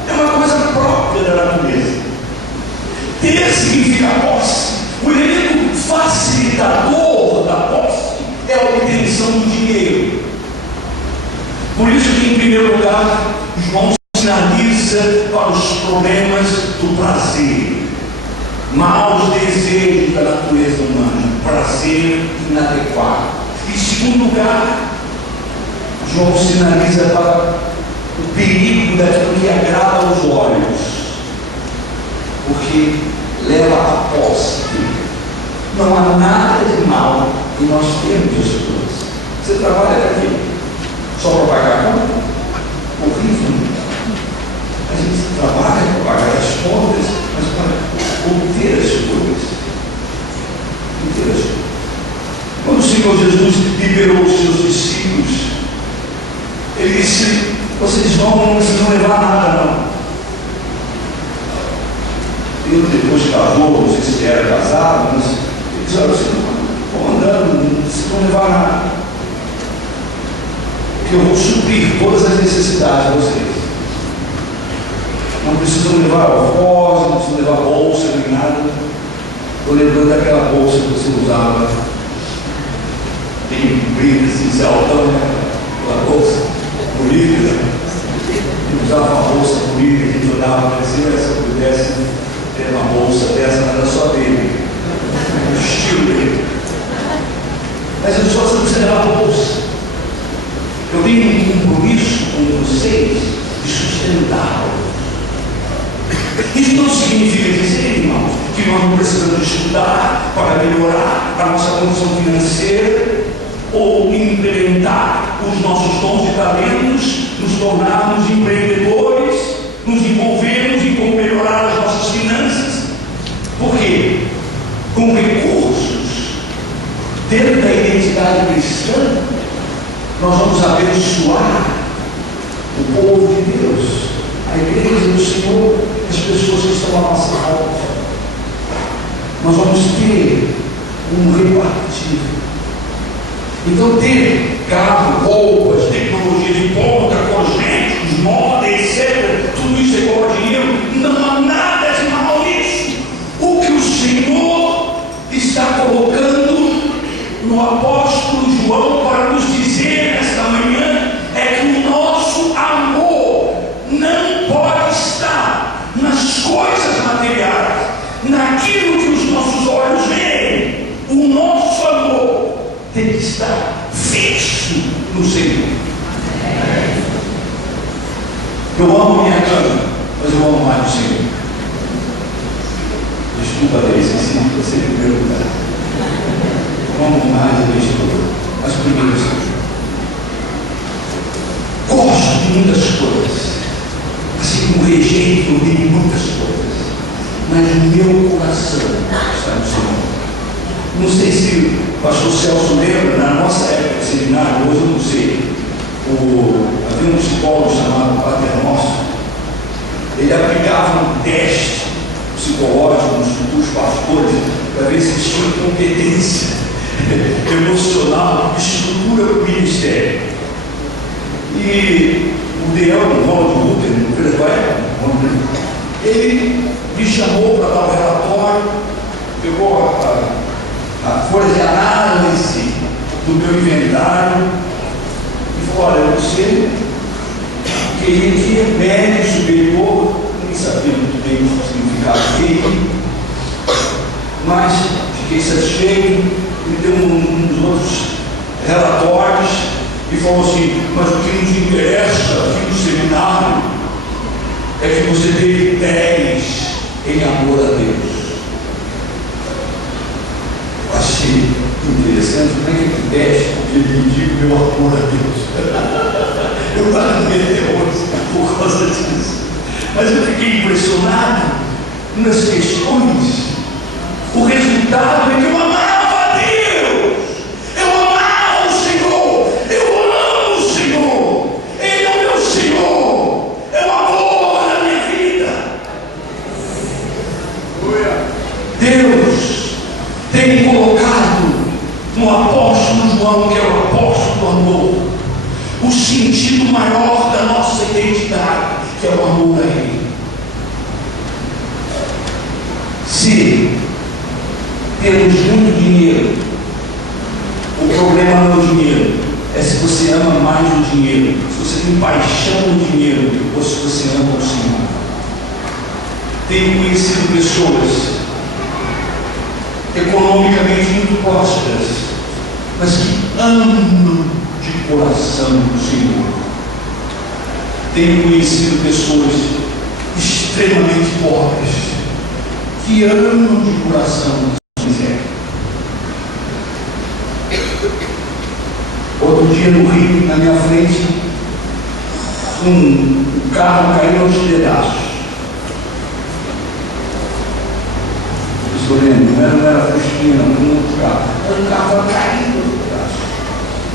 é uma coisa própria da natureza. para os problemas do prazer, maus desejos da natureza humana, prazer inadequado. Em segundo lugar, João sinaliza para o perigo daquilo que agrada aos olhos, porque leva à posse. Não há nada de mal em nós termos as coisas. Você trabalha para quê? Só para pagar a conta? Horrível. A gente trabalha para pagar as contas, mas para obter as coisas. Obter as coisas. Quando o Senhor Jesus liberou os seus discípulos, ele disse: vocês não precisam levar nada, não. Ele depois casou, não sei se era casado, mas ele disse: olha, vocês vão andando, não precisam levar nada, porque eu vou suprir todas as necessidades de vocês. Não precisam levar alforjes, não precisam levar bolsa nem nada. Estou lembrando daquela bolsa que você usava, tem brilho assim, se altão, né? Aquela bolsa bonita, né? Eu usava uma bolsa bonita, a gente olhava para cima, se eu pudesse ter uma bolsa dessa, não era só dele, o estilo dele. Mas eu só não precisa levar bolsa. Eu tenho um compromisso com vocês de sustentá-los. Isso não significa dizer, irmãos, que nós não precisamos estudar para melhorar a nossa condição financeira ou implementar os nossos dons e talentos, nos tornarmos empreendedores, nos envolvermos em como melhorar as nossas finanças. Por quê? Com recursos dentro da identidade cristã, nós vamos abençoar o povo de Deus, a igreja do Senhor, as pessoas que estão à nossa volta. Nós vamos ter um repartir. Então, ter carro, roupas, tecnologia de ponta, cosméticos, moda, etc., tudo isso é igual a dinheiro. Não há nada de mal nisso. O que o Senhor está colocando no apóstolo João para nos dizer nesta manhã é que o nosso amor não pode estar nas coisas materiais, naquilo que os nossos olhos veem. O nosso amor tem que estar fixo no Senhor. Eu amo minha cama, mas eu amo mais o Senhor. Desculpa, Deise, você em primeiro lugar. Eu amo mais a minha esposa, mas primeiro o Senhor. Gosto de muitas coisas, assim como rejeito de muitas coisas, mas o meu coração está no Senhor. Não sei se o pastor Celso lembra, na nossa época de seminário, hoje eu não sei, havia um psicólogo chamado Pater Nosso, ele aplicava um teste psicológico nos futuros pastores para ver se eles tinham competência emocional, estrutura para o ministério. E o Deão, o Ronald Luther, ele me chamou para dar o relatório, pegou a folha de análise do meu inventário e falou: olha, você queria que é médio, superior, nem sabia muito bem o significado dele, mas fiquei satisfeito. Me deu um dos outros relatórios e falou assim: mas o que nos interessa aqui no seminário é que você teve 10 em amor a Deus. Achei interessante, como é que 10 ele digo meu amor a Deus. Eu estava nervoso por causa disso, mas eu fiquei impressionado nas questões. O resultado é que eu amava a Deus, eu amava o Senhor, eu amo o Senhor, Ele é o meu Senhor, é o amor da minha vida. Deus tem colocado no apóstolo João, que é o apóstolo do amor, o sentido maior da nossa identidade, que é o amor a Ele. Se temos muito dinheiro, o problema não é o dinheiro, é se você ama mais o dinheiro, se você tem paixão no dinheiro, ou se você ama o Senhor. Tenho conhecido pessoas economicamente muito prósperas, mas que amam de coração o Senhor. Tenho conhecido pessoas extremamente pobres, que amam de coração a miséria. Outro dia no Rio, na minha frente, um carro caiu aos pedaços. Não era Fusquinha, não, um outro carro. O carro estava caindo aos pedaços.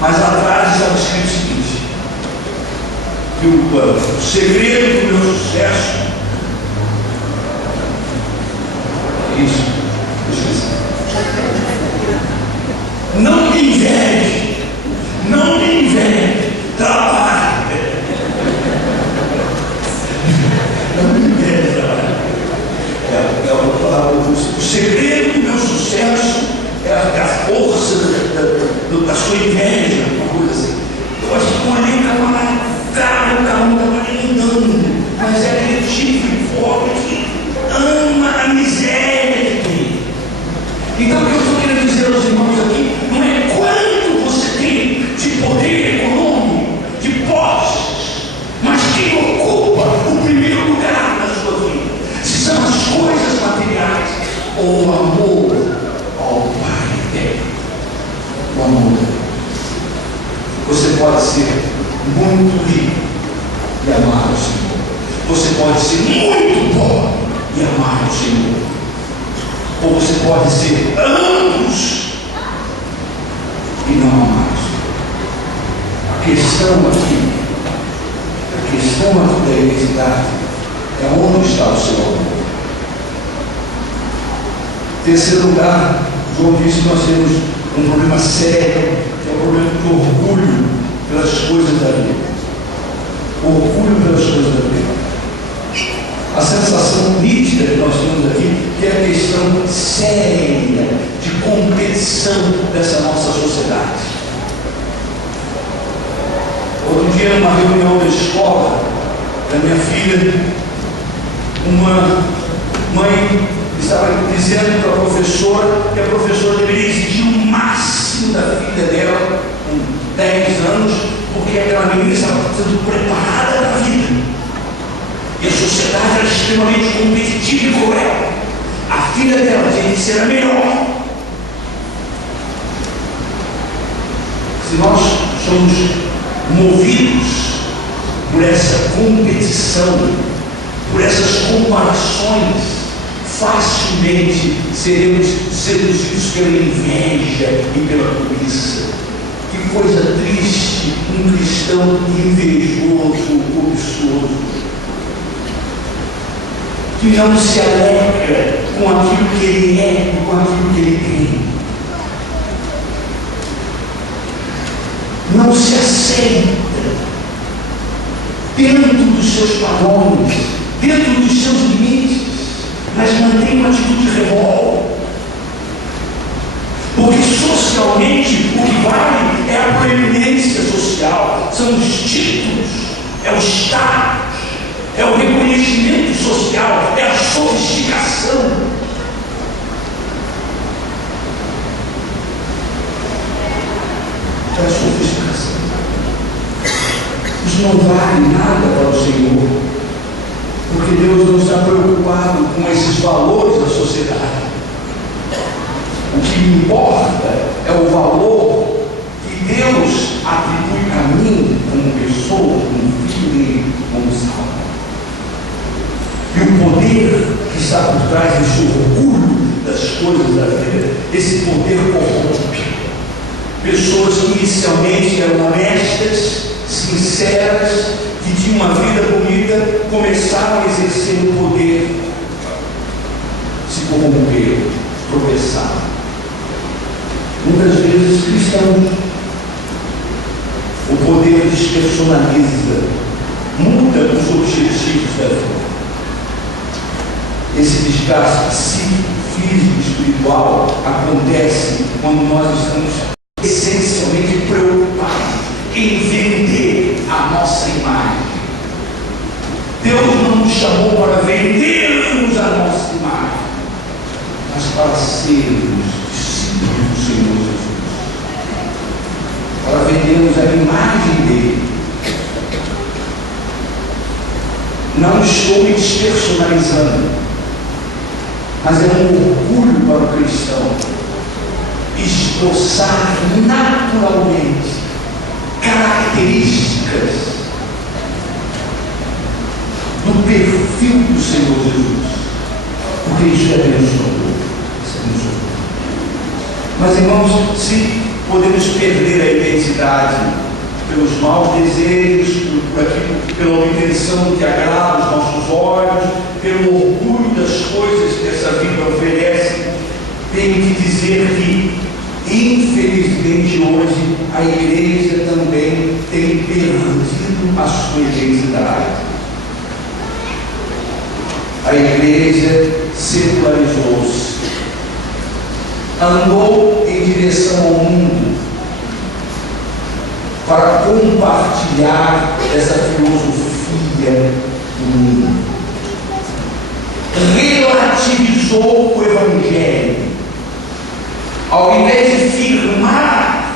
Mas atrás estava escrito o seguinte: que o segredo do meu sucesso é isso. Eu esqueci. Não me inveje, não me inveje, trabalhe. Não me inveje, trabalhe. O segredo do meu sucesso é a força da sua inveja, uma coisa assim. Eu acho que uma lei estava lá, o carro não estava nem andando, mas é aquele tipo de pobre que ama a miséria de quem. Então, o que eu estou querendo dizer aos irmãos aqui não é quanto você tem de poder econômico, de posses, mas quem ocupa o primeiro lugar na sua vida. Se são as coisas materiais ou o amor ao Pai eterno. O amor. Você pode ser muito rico e amar o Senhor. Você pode ser muito pobre e amar o Senhor. Ou você pode ser ambos e não amar o Senhor. A questão aqui da identidade é onde está o seu amor. Em terceiro lugar, João disse que nós temos um problema sério, que é o problema do orgulho pelas coisas da vida. Orgulho pelas coisas da vida. A sensação nítida que nós temos aqui que é a questão séria de competição dessa nossa sociedade. Outro dia, numa reunião da escola da minha filha, uma mãe estava dizendo para a professora que a professora deveria exigir o máximo da filha dela, com 10 anos, porque aquela menina estava sendo preparada para a vida. E a sociedade era extremamente competitiva e cruel. A filha dela tinha que ser a melhor. Se nós somos movidos por essa competição, por essas comparações, facilmente seremos seduzidos pela inveja e pela cobiça. Que coisa triste um cristão invejoso, cobiçoso, que não se alegra com aquilo que ele é e com aquilo que ele tem. Não se aceita dentro dos seus padrões, dentro dos seus limites, mas mantém uma atitude de revolta. Porque socialmente o que vale é a proeminência social, são os títulos, é o status, é o reconhecimento social, é a sofisticação. É a sofisticação. Isso não vale nada para o Senhor, porque Deus não está preocupado com esses valores da sociedade. O que importa é o valor que Deus atribui a mim como pessoa, como filho dele, como salvo. E o poder que está por trás desse orgulho das coisas da vida, esse poder corrompe. Pessoas que inicialmente eram honestas, sinceras, que tinham uma vida bonita, começaram a exercer o poder, se corromperam, tropeçaram. Muitas vezes cristãos, o poder despersonaliza, muda os objetivos da vida. Esse desgaste psíquico, físico e espiritual acontece quando nós estamos essencialmente preocupados em vender a nossa imagem. Deus não nos chamou para vendermos a estou me despersonalizando, mas é um orgulho para o cristão esboçar naturalmente características do perfil do Senhor Jesus, porque isso é abençoador. Mas, irmãos, se podemos perder a identidade pelos maus desejos, pela obtenção que agrada os nossos olhos, pelo orgulho das coisas que essa vida oferece, tenho que dizer que, infelizmente, hoje a igreja também tem perdido a sua identidade. A igreja secularizou-se, andou em direção ao mundo para compartilhar essa filosofia do mundo. Relativizou o Evangelho. Ao invés de firmar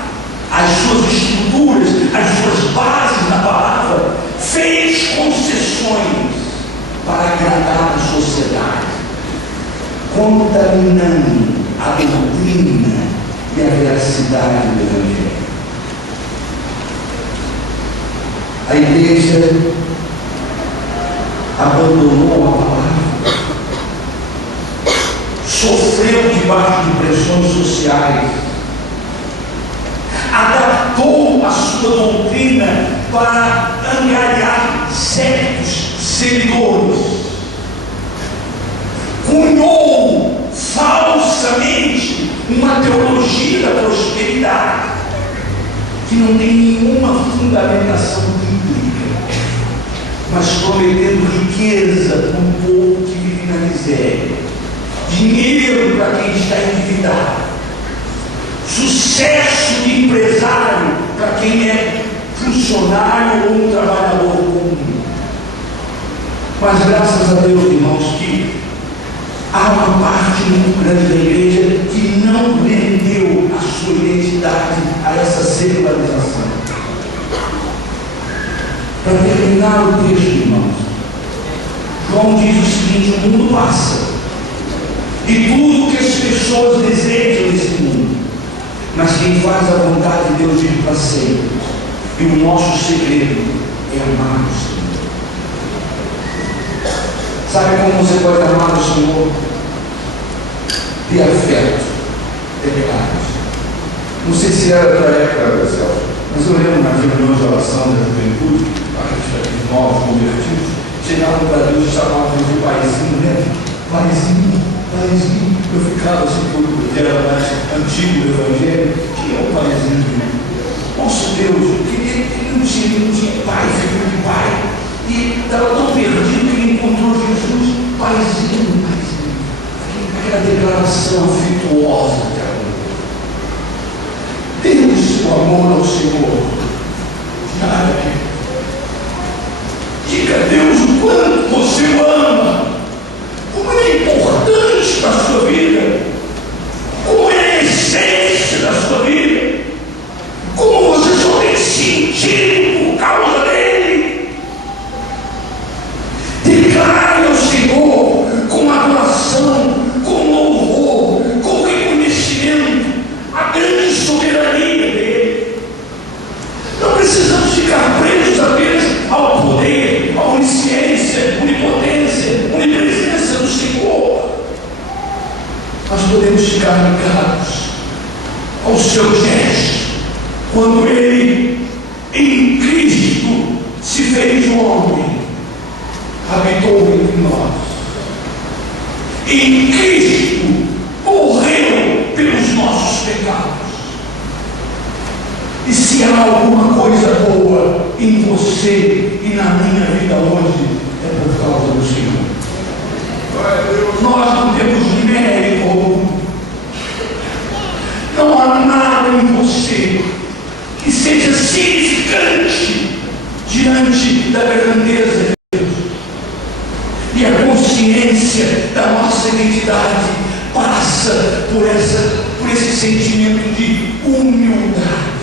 as suas estruturas, as suas bases na palavra, fez concessões para agradar a sociedade, contaminando a doutrina e a veracidade do Evangelho. A igreja abandonou a palavra, sofreu debaixo de pressões sociais, adaptou a sua doutrina para angariar certos seguidores, cunhou falsamente uma teologia da prosperidade que não tem nenhuma fundamentação bíblica, mas prometendo riqueza para um povo que vive na miséria, dinheiro para quem está endividado, sucesso de empresário para quem é funcionário ou um trabalhador comum. Mas graças a Deus, irmãos, que há uma parte muito grande da igreja que não rendeu a sua identidade a essa secularização. Para terminar o texto, irmãos, João diz o seguinte: o mundo passa, e tudo que as pessoas desejam nesse mundo, mas quem faz a vontade de Deus vive para sempre. E o nosso segredo é amar o Senhor. Sabe como você pode amar o Senhor? Ter afeto, ter pecado. Não sei se era da época, Celso, mas eu lembro nas reuniões de oração da juventude, aqueles novos convertidos, chegavam para Deus e chamavam de paizinho, né? Paizinho, paizinho. Eu ficava assim, porque eu era mais antigo do Evangelho. Quem é o paizinho? Nosso Deus, ele não tinha pai, filho de pai. E estava tão perdido que ele encontrou Jesus, paizinho, paizinho. Aquela declaração afetuosa de amor. Dê o seu amor ao Senhor. Diga a Deus o quanto você o ama, como ele é importante para a sua vida, como ele é a essência da sua vida, como você só tem sentido por causa dele. Declare ao Senhor com adoração, com louvor, com reconhecimento a grande soberania dele. Não precisamos ficar presos apenas ao poder, à onisciência, onipotência, onipresença do Senhor. Nós podemos ficar ligados ao seu gesto, quando ele, em Cristo, se fez homem, habitou entre nós. Em Cristo, morreu pelos nossos pecados. E se há alguma coisa boa em você e na minha vida hoje, é por causa do Senhor. Nós não temos mérito algum. Não há nada em você que seja significante diante da grandeza de Deus. E a consciência da nossa identidade passa por esse sentimento de humildade,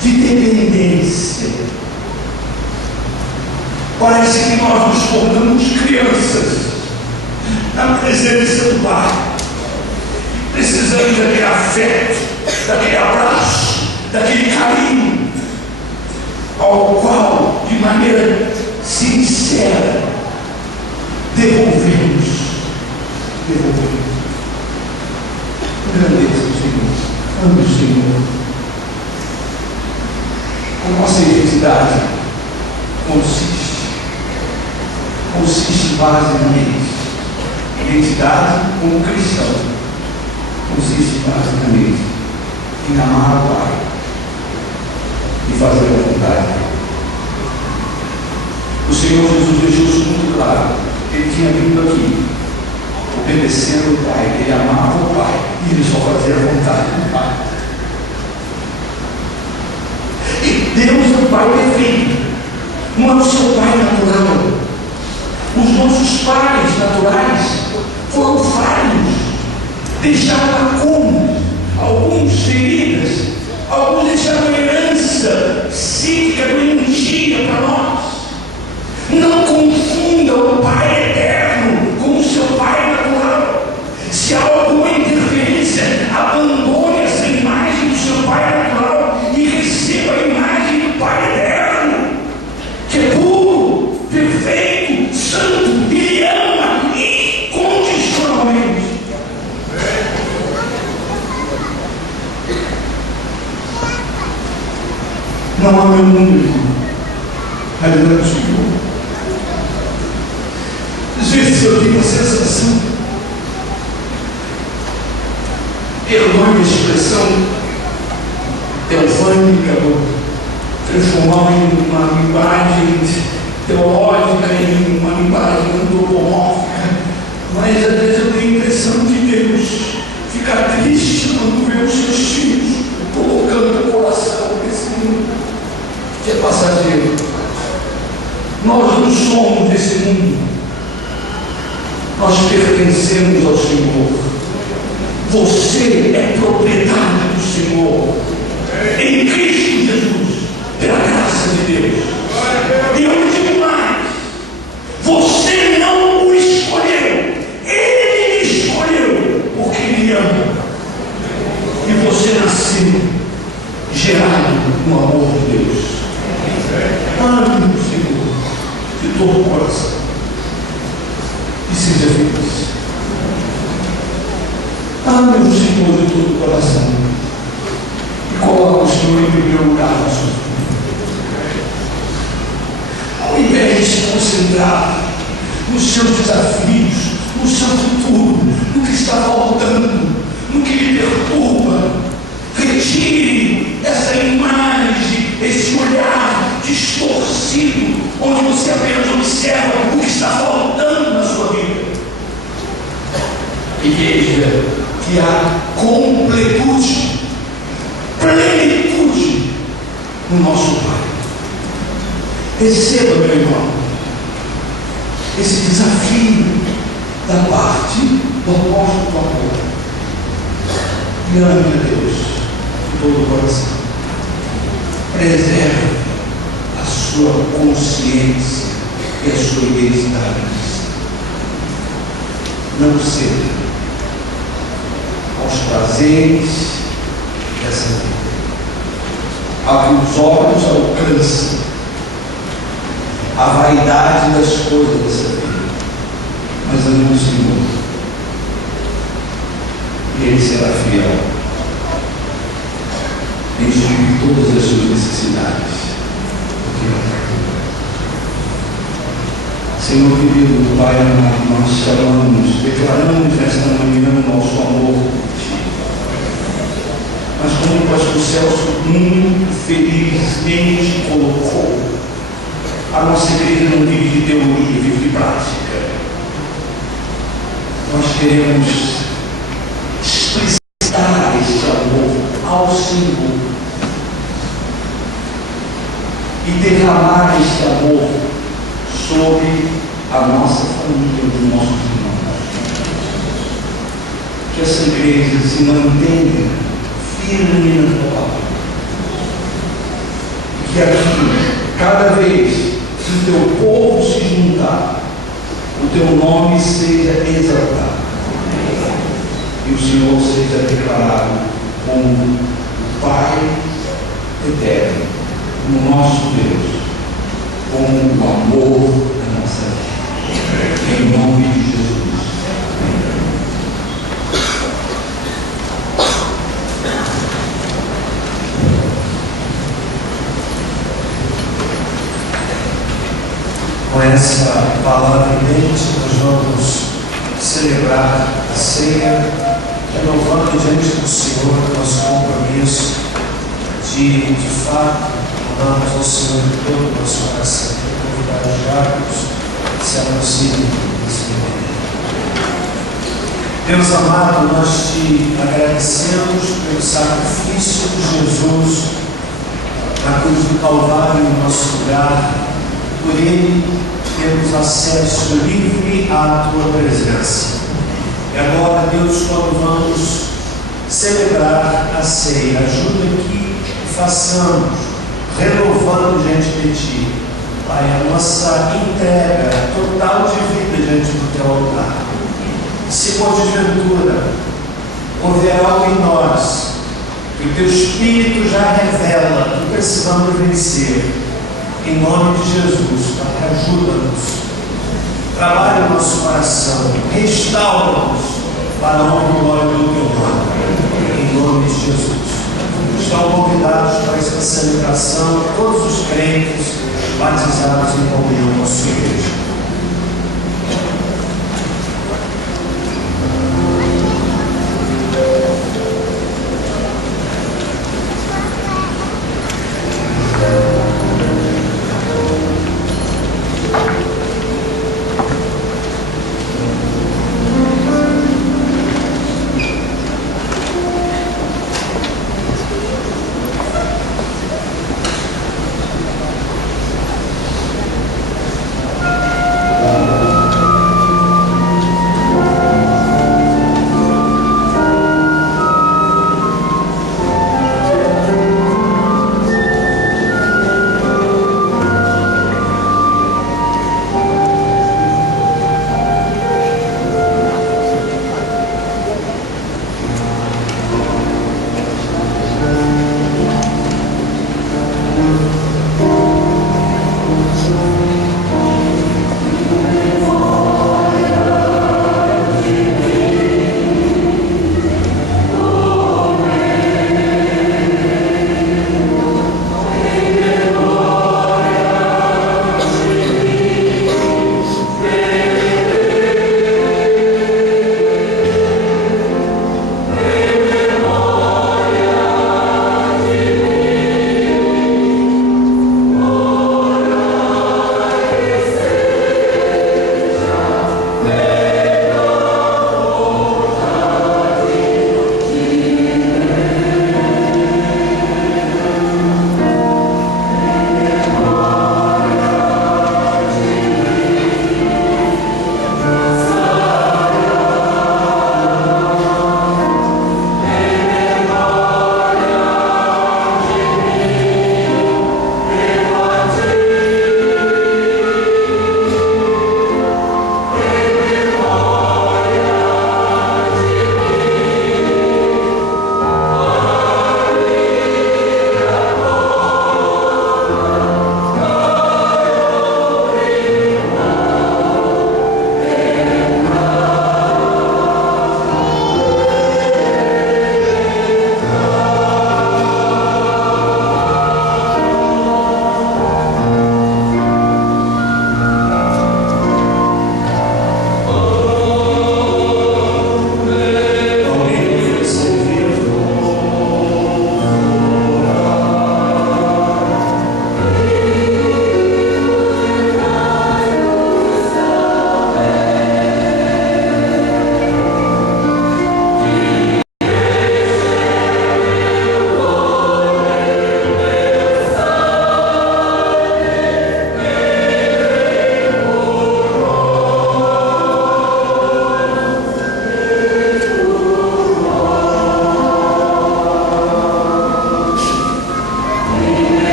de dependência. Parece que nós nos tornamos crianças na presença do Pai. Precisamos daquele afeto, daquele abraço, daquele carinho, ao qual, de maneira sincera, devolvemos. Grandeza do Senhor. Ame o Senhor. A nossa identidade consiste basicamente, identidade como cristão, consiste basicamente em amar o Pai e fazer a vontade. O Senhor Jesus deixou isso muito claro. Ele tinha vindo aqui obedecendo o Pai, ele amava o Ai e ele só fazia a vontade do Pai. E Deus é o Pai perfeito, não é o seu Pai natural. Os nossos pais naturais foram falhos, deixaram lacunas, alguns feridas, alguns deixaram herança psíquica doentia para nós. Não confunda o Pai eterno com o seu Pai natural. Se há alguma interferência, abandone essa imagem do seu Pai natural e receba a imagem do Pai eterno, que é puro, perfeito, santo, Ele ama incondicionalmente. Não há meu mundo, mas não é o Senhor. Às vezes eu tenho a sensação, perdoe a expressão teofânica, transformar em uma linguagem teológica, em uma linguagem antropomórfica, mas às vezes eu tenho a impressão que Deus fica triste quando vê os seus filhos colocando o coração nesse mundo que é passageiro. Nós não somos desse mundo, nós pertencemos ao Senhor. Você é propriedade do Senhor em Cristo Jesus, pela graça de Deus. E eu digo mais, você não o escolheu, Ele escolheu, porque Ele ama. E você nasceu gerado no amor de Deus. Ame o Senhor de todo o coração e seja feliz. Ame o Senhor de todo o coração e coloque o Senhor em primeiro lugar na sua vida. Ao invés de se concentrar nos seus desafios, no seu futuro, no que está faltando, no que lhe perturba, retire essa imagem, esse olhar distorcido, onde você apenas observa o que está faltando na sua vida. E veja que há completude, plenitude no nosso Pai. Receba, meu irmão, esse desafio da parte do apóstolo do amor. E ame a Deus de todo o coração. Preserve a sua consciência e a sua identidade. Não ceda aos prazeres dessa vida, ao que os olhos alcançam, a vaidade das coisas dessa vida, mas ame o Senhor e Ele será fiel em suprir todas as suas necessidades. Senhor querido, Pai amado, nós chamamos, declaramos nesta manhã o nosso amor por Ti. Mas como o pastor Celso muito felizmente colocou, a nossa igreja não vive de teoria, vive de prática. Nós queremos explicitar este amor ao Senhor e derramar este amor sobre a nossa família, os nossos irmãos. Que essa igreja se mantenha firme na tua palavra. E que aqui, cada vez que se o teu povo se juntar, o teu nome seja exaltado e o Senhor seja declarado como o Pai eterno, como nosso Deus, como o amor da nossa vida, em nome de Jesus. Com essa palavra em mente, nós vamos celebrar a ceia, renovando diante do Senhor nosso compromisso de fato, amarmos ao Senhor de todo o nosso coração. Vou convidar os diáconos que se aproximem desse momento. Deus amado, nós te agradecemos pelo sacrifício de Jesus na cruz do Calvário em nosso lugar. Por ele temos acesso livre à tua presença. E agora, Deus, quando vamos celebrar a ceia, ajuda que façamos, renovando diante de ti, Pai, a nossa entrega total de vida diante do teu altar. Se por desventura houver algo em nós que o teu Espírito já revela que precisamos vencer, em nome de Jesus, Pai, ajuda-nos, trabalha o nosso coração, restaura-nos para a honra e glória do teu nome, em nome de Jesus. Estão convidados para esta celebração todos os crentes batizados em comunhão com a sua igreja.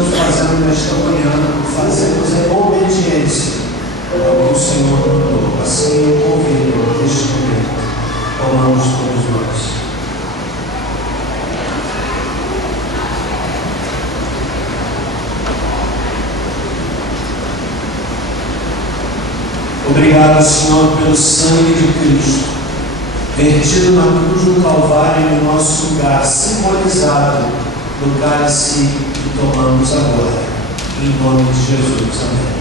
estamos fazendo nesta manhã, fazemos em obediência ao que o Senhor mandou. Assim eu convido neste momento. Oramos todos nós. Obrigado, Senhor, pelo sangue de Cristo, vertido na cruz do Calvário em nosso lugar, simbolizado no cálice que tomamos agora. Em nome de Jesus. Amém.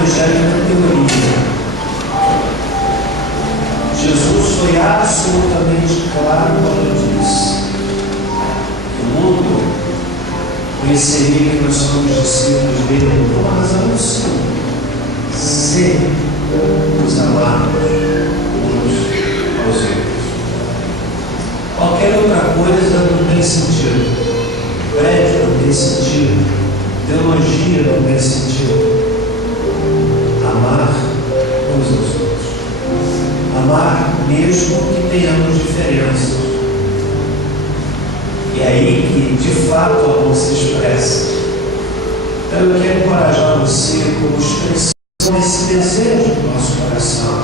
evangelho na teoria. Jesus foi absolutamente claro quando disse: o mundo conheceria que nós somos discípulos dele por uma razão simples: se nos amarmos uns aos outros. Qualquer outra coisa não tem sentido. Prédio não tem sentido. Teologia não tem sentido. Amar uns aos outros. Amar mesmo que tenhamos diferenças. E é aí que de fato o amor se expressa. Então eu quero encorajar você como expressão desse desejo do nosso coração.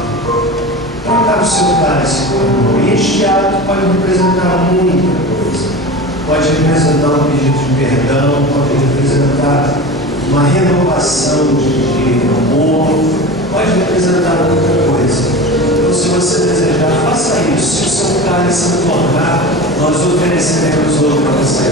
Trocar o seu cálice com amor. E este ato pode representar muita coisa. Pode representar um pedido de perdão, pode representar uma renovação de amor, pode representar outra coisa. Então, se você desejar, faça isso. Se o seu cálice não tornar, nós ofereceremos outro para você.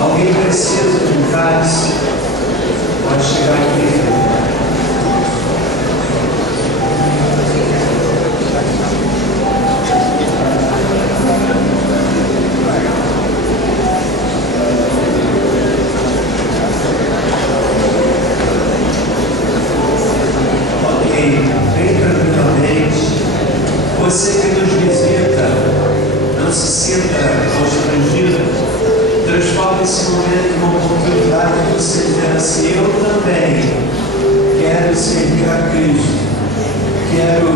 Alguém precisa de um cálice? Pode chegar aqui. Ok, bem tranquilamente. Você que nos visita, não se sinta constrangido. Transforma esse momento em uma oportunidade de você dizer assim: eu também quero servir a Cristo, quero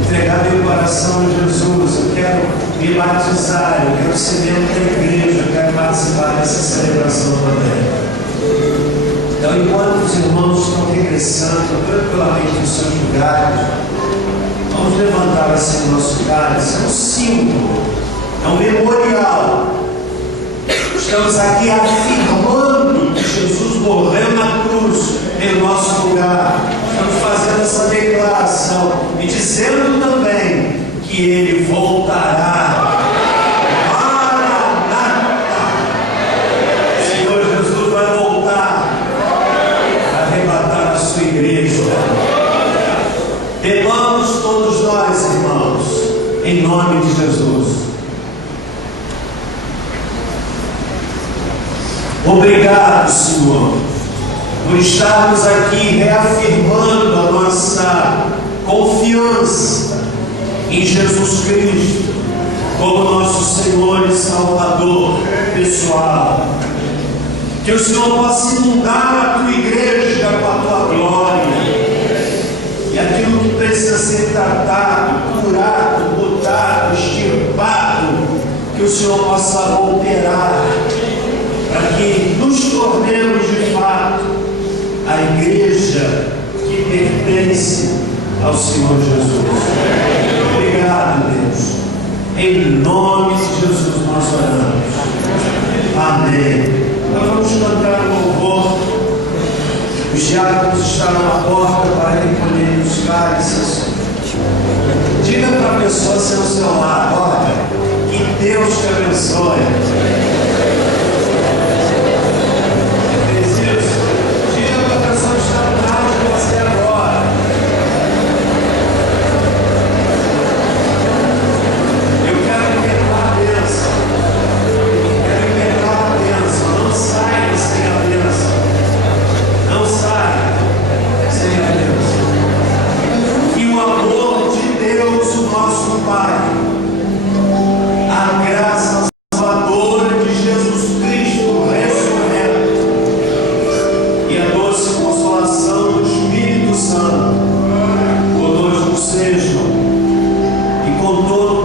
entregar meu coração a Jesus, eu quero me batizar, eu quero ser membro da igreja, eu quero participar dessa celebração também. Então, enquanto os irmãos estão regressando tranquilamente aos seus lugares, vamos levantar assim o nosso cálice. É um símbolo, é um memorial. Estamos aqui afirmando que Jesus morreu na cruz em nosso lugar. Estamos fazendo essa declaração e dizendo também que Ele voltará. Maranata! Senhor Jesus vai voltar para arrebatar a sua igreja. Bebamos todos nós, irmãos, em nome de Jesus. Obrigado, Senhor, por estarmos aqui reafirmando a nossa confiança em Jesus Cristo como nosso Senhor e Salvador pessoal. Que o Senhor possa inundar a tua igreja com a tua glória, e aquilo que precisa ser tratado, curado, mudado, extirpado, que o Senhor possa operar, para que nos tornemos de fato a igreja que pertence ao Senhor Jesus. Obrigado, Deus. Em nome de Jesus nós oramos. Amém. Nós vamos cantar um louvor. Os diáconos estarão à porta para recolher os cálices. Diga para a pessoa ser ao seu lado: olha, que Deus te abençoe. Diga para a pessoa que está atrás. com todo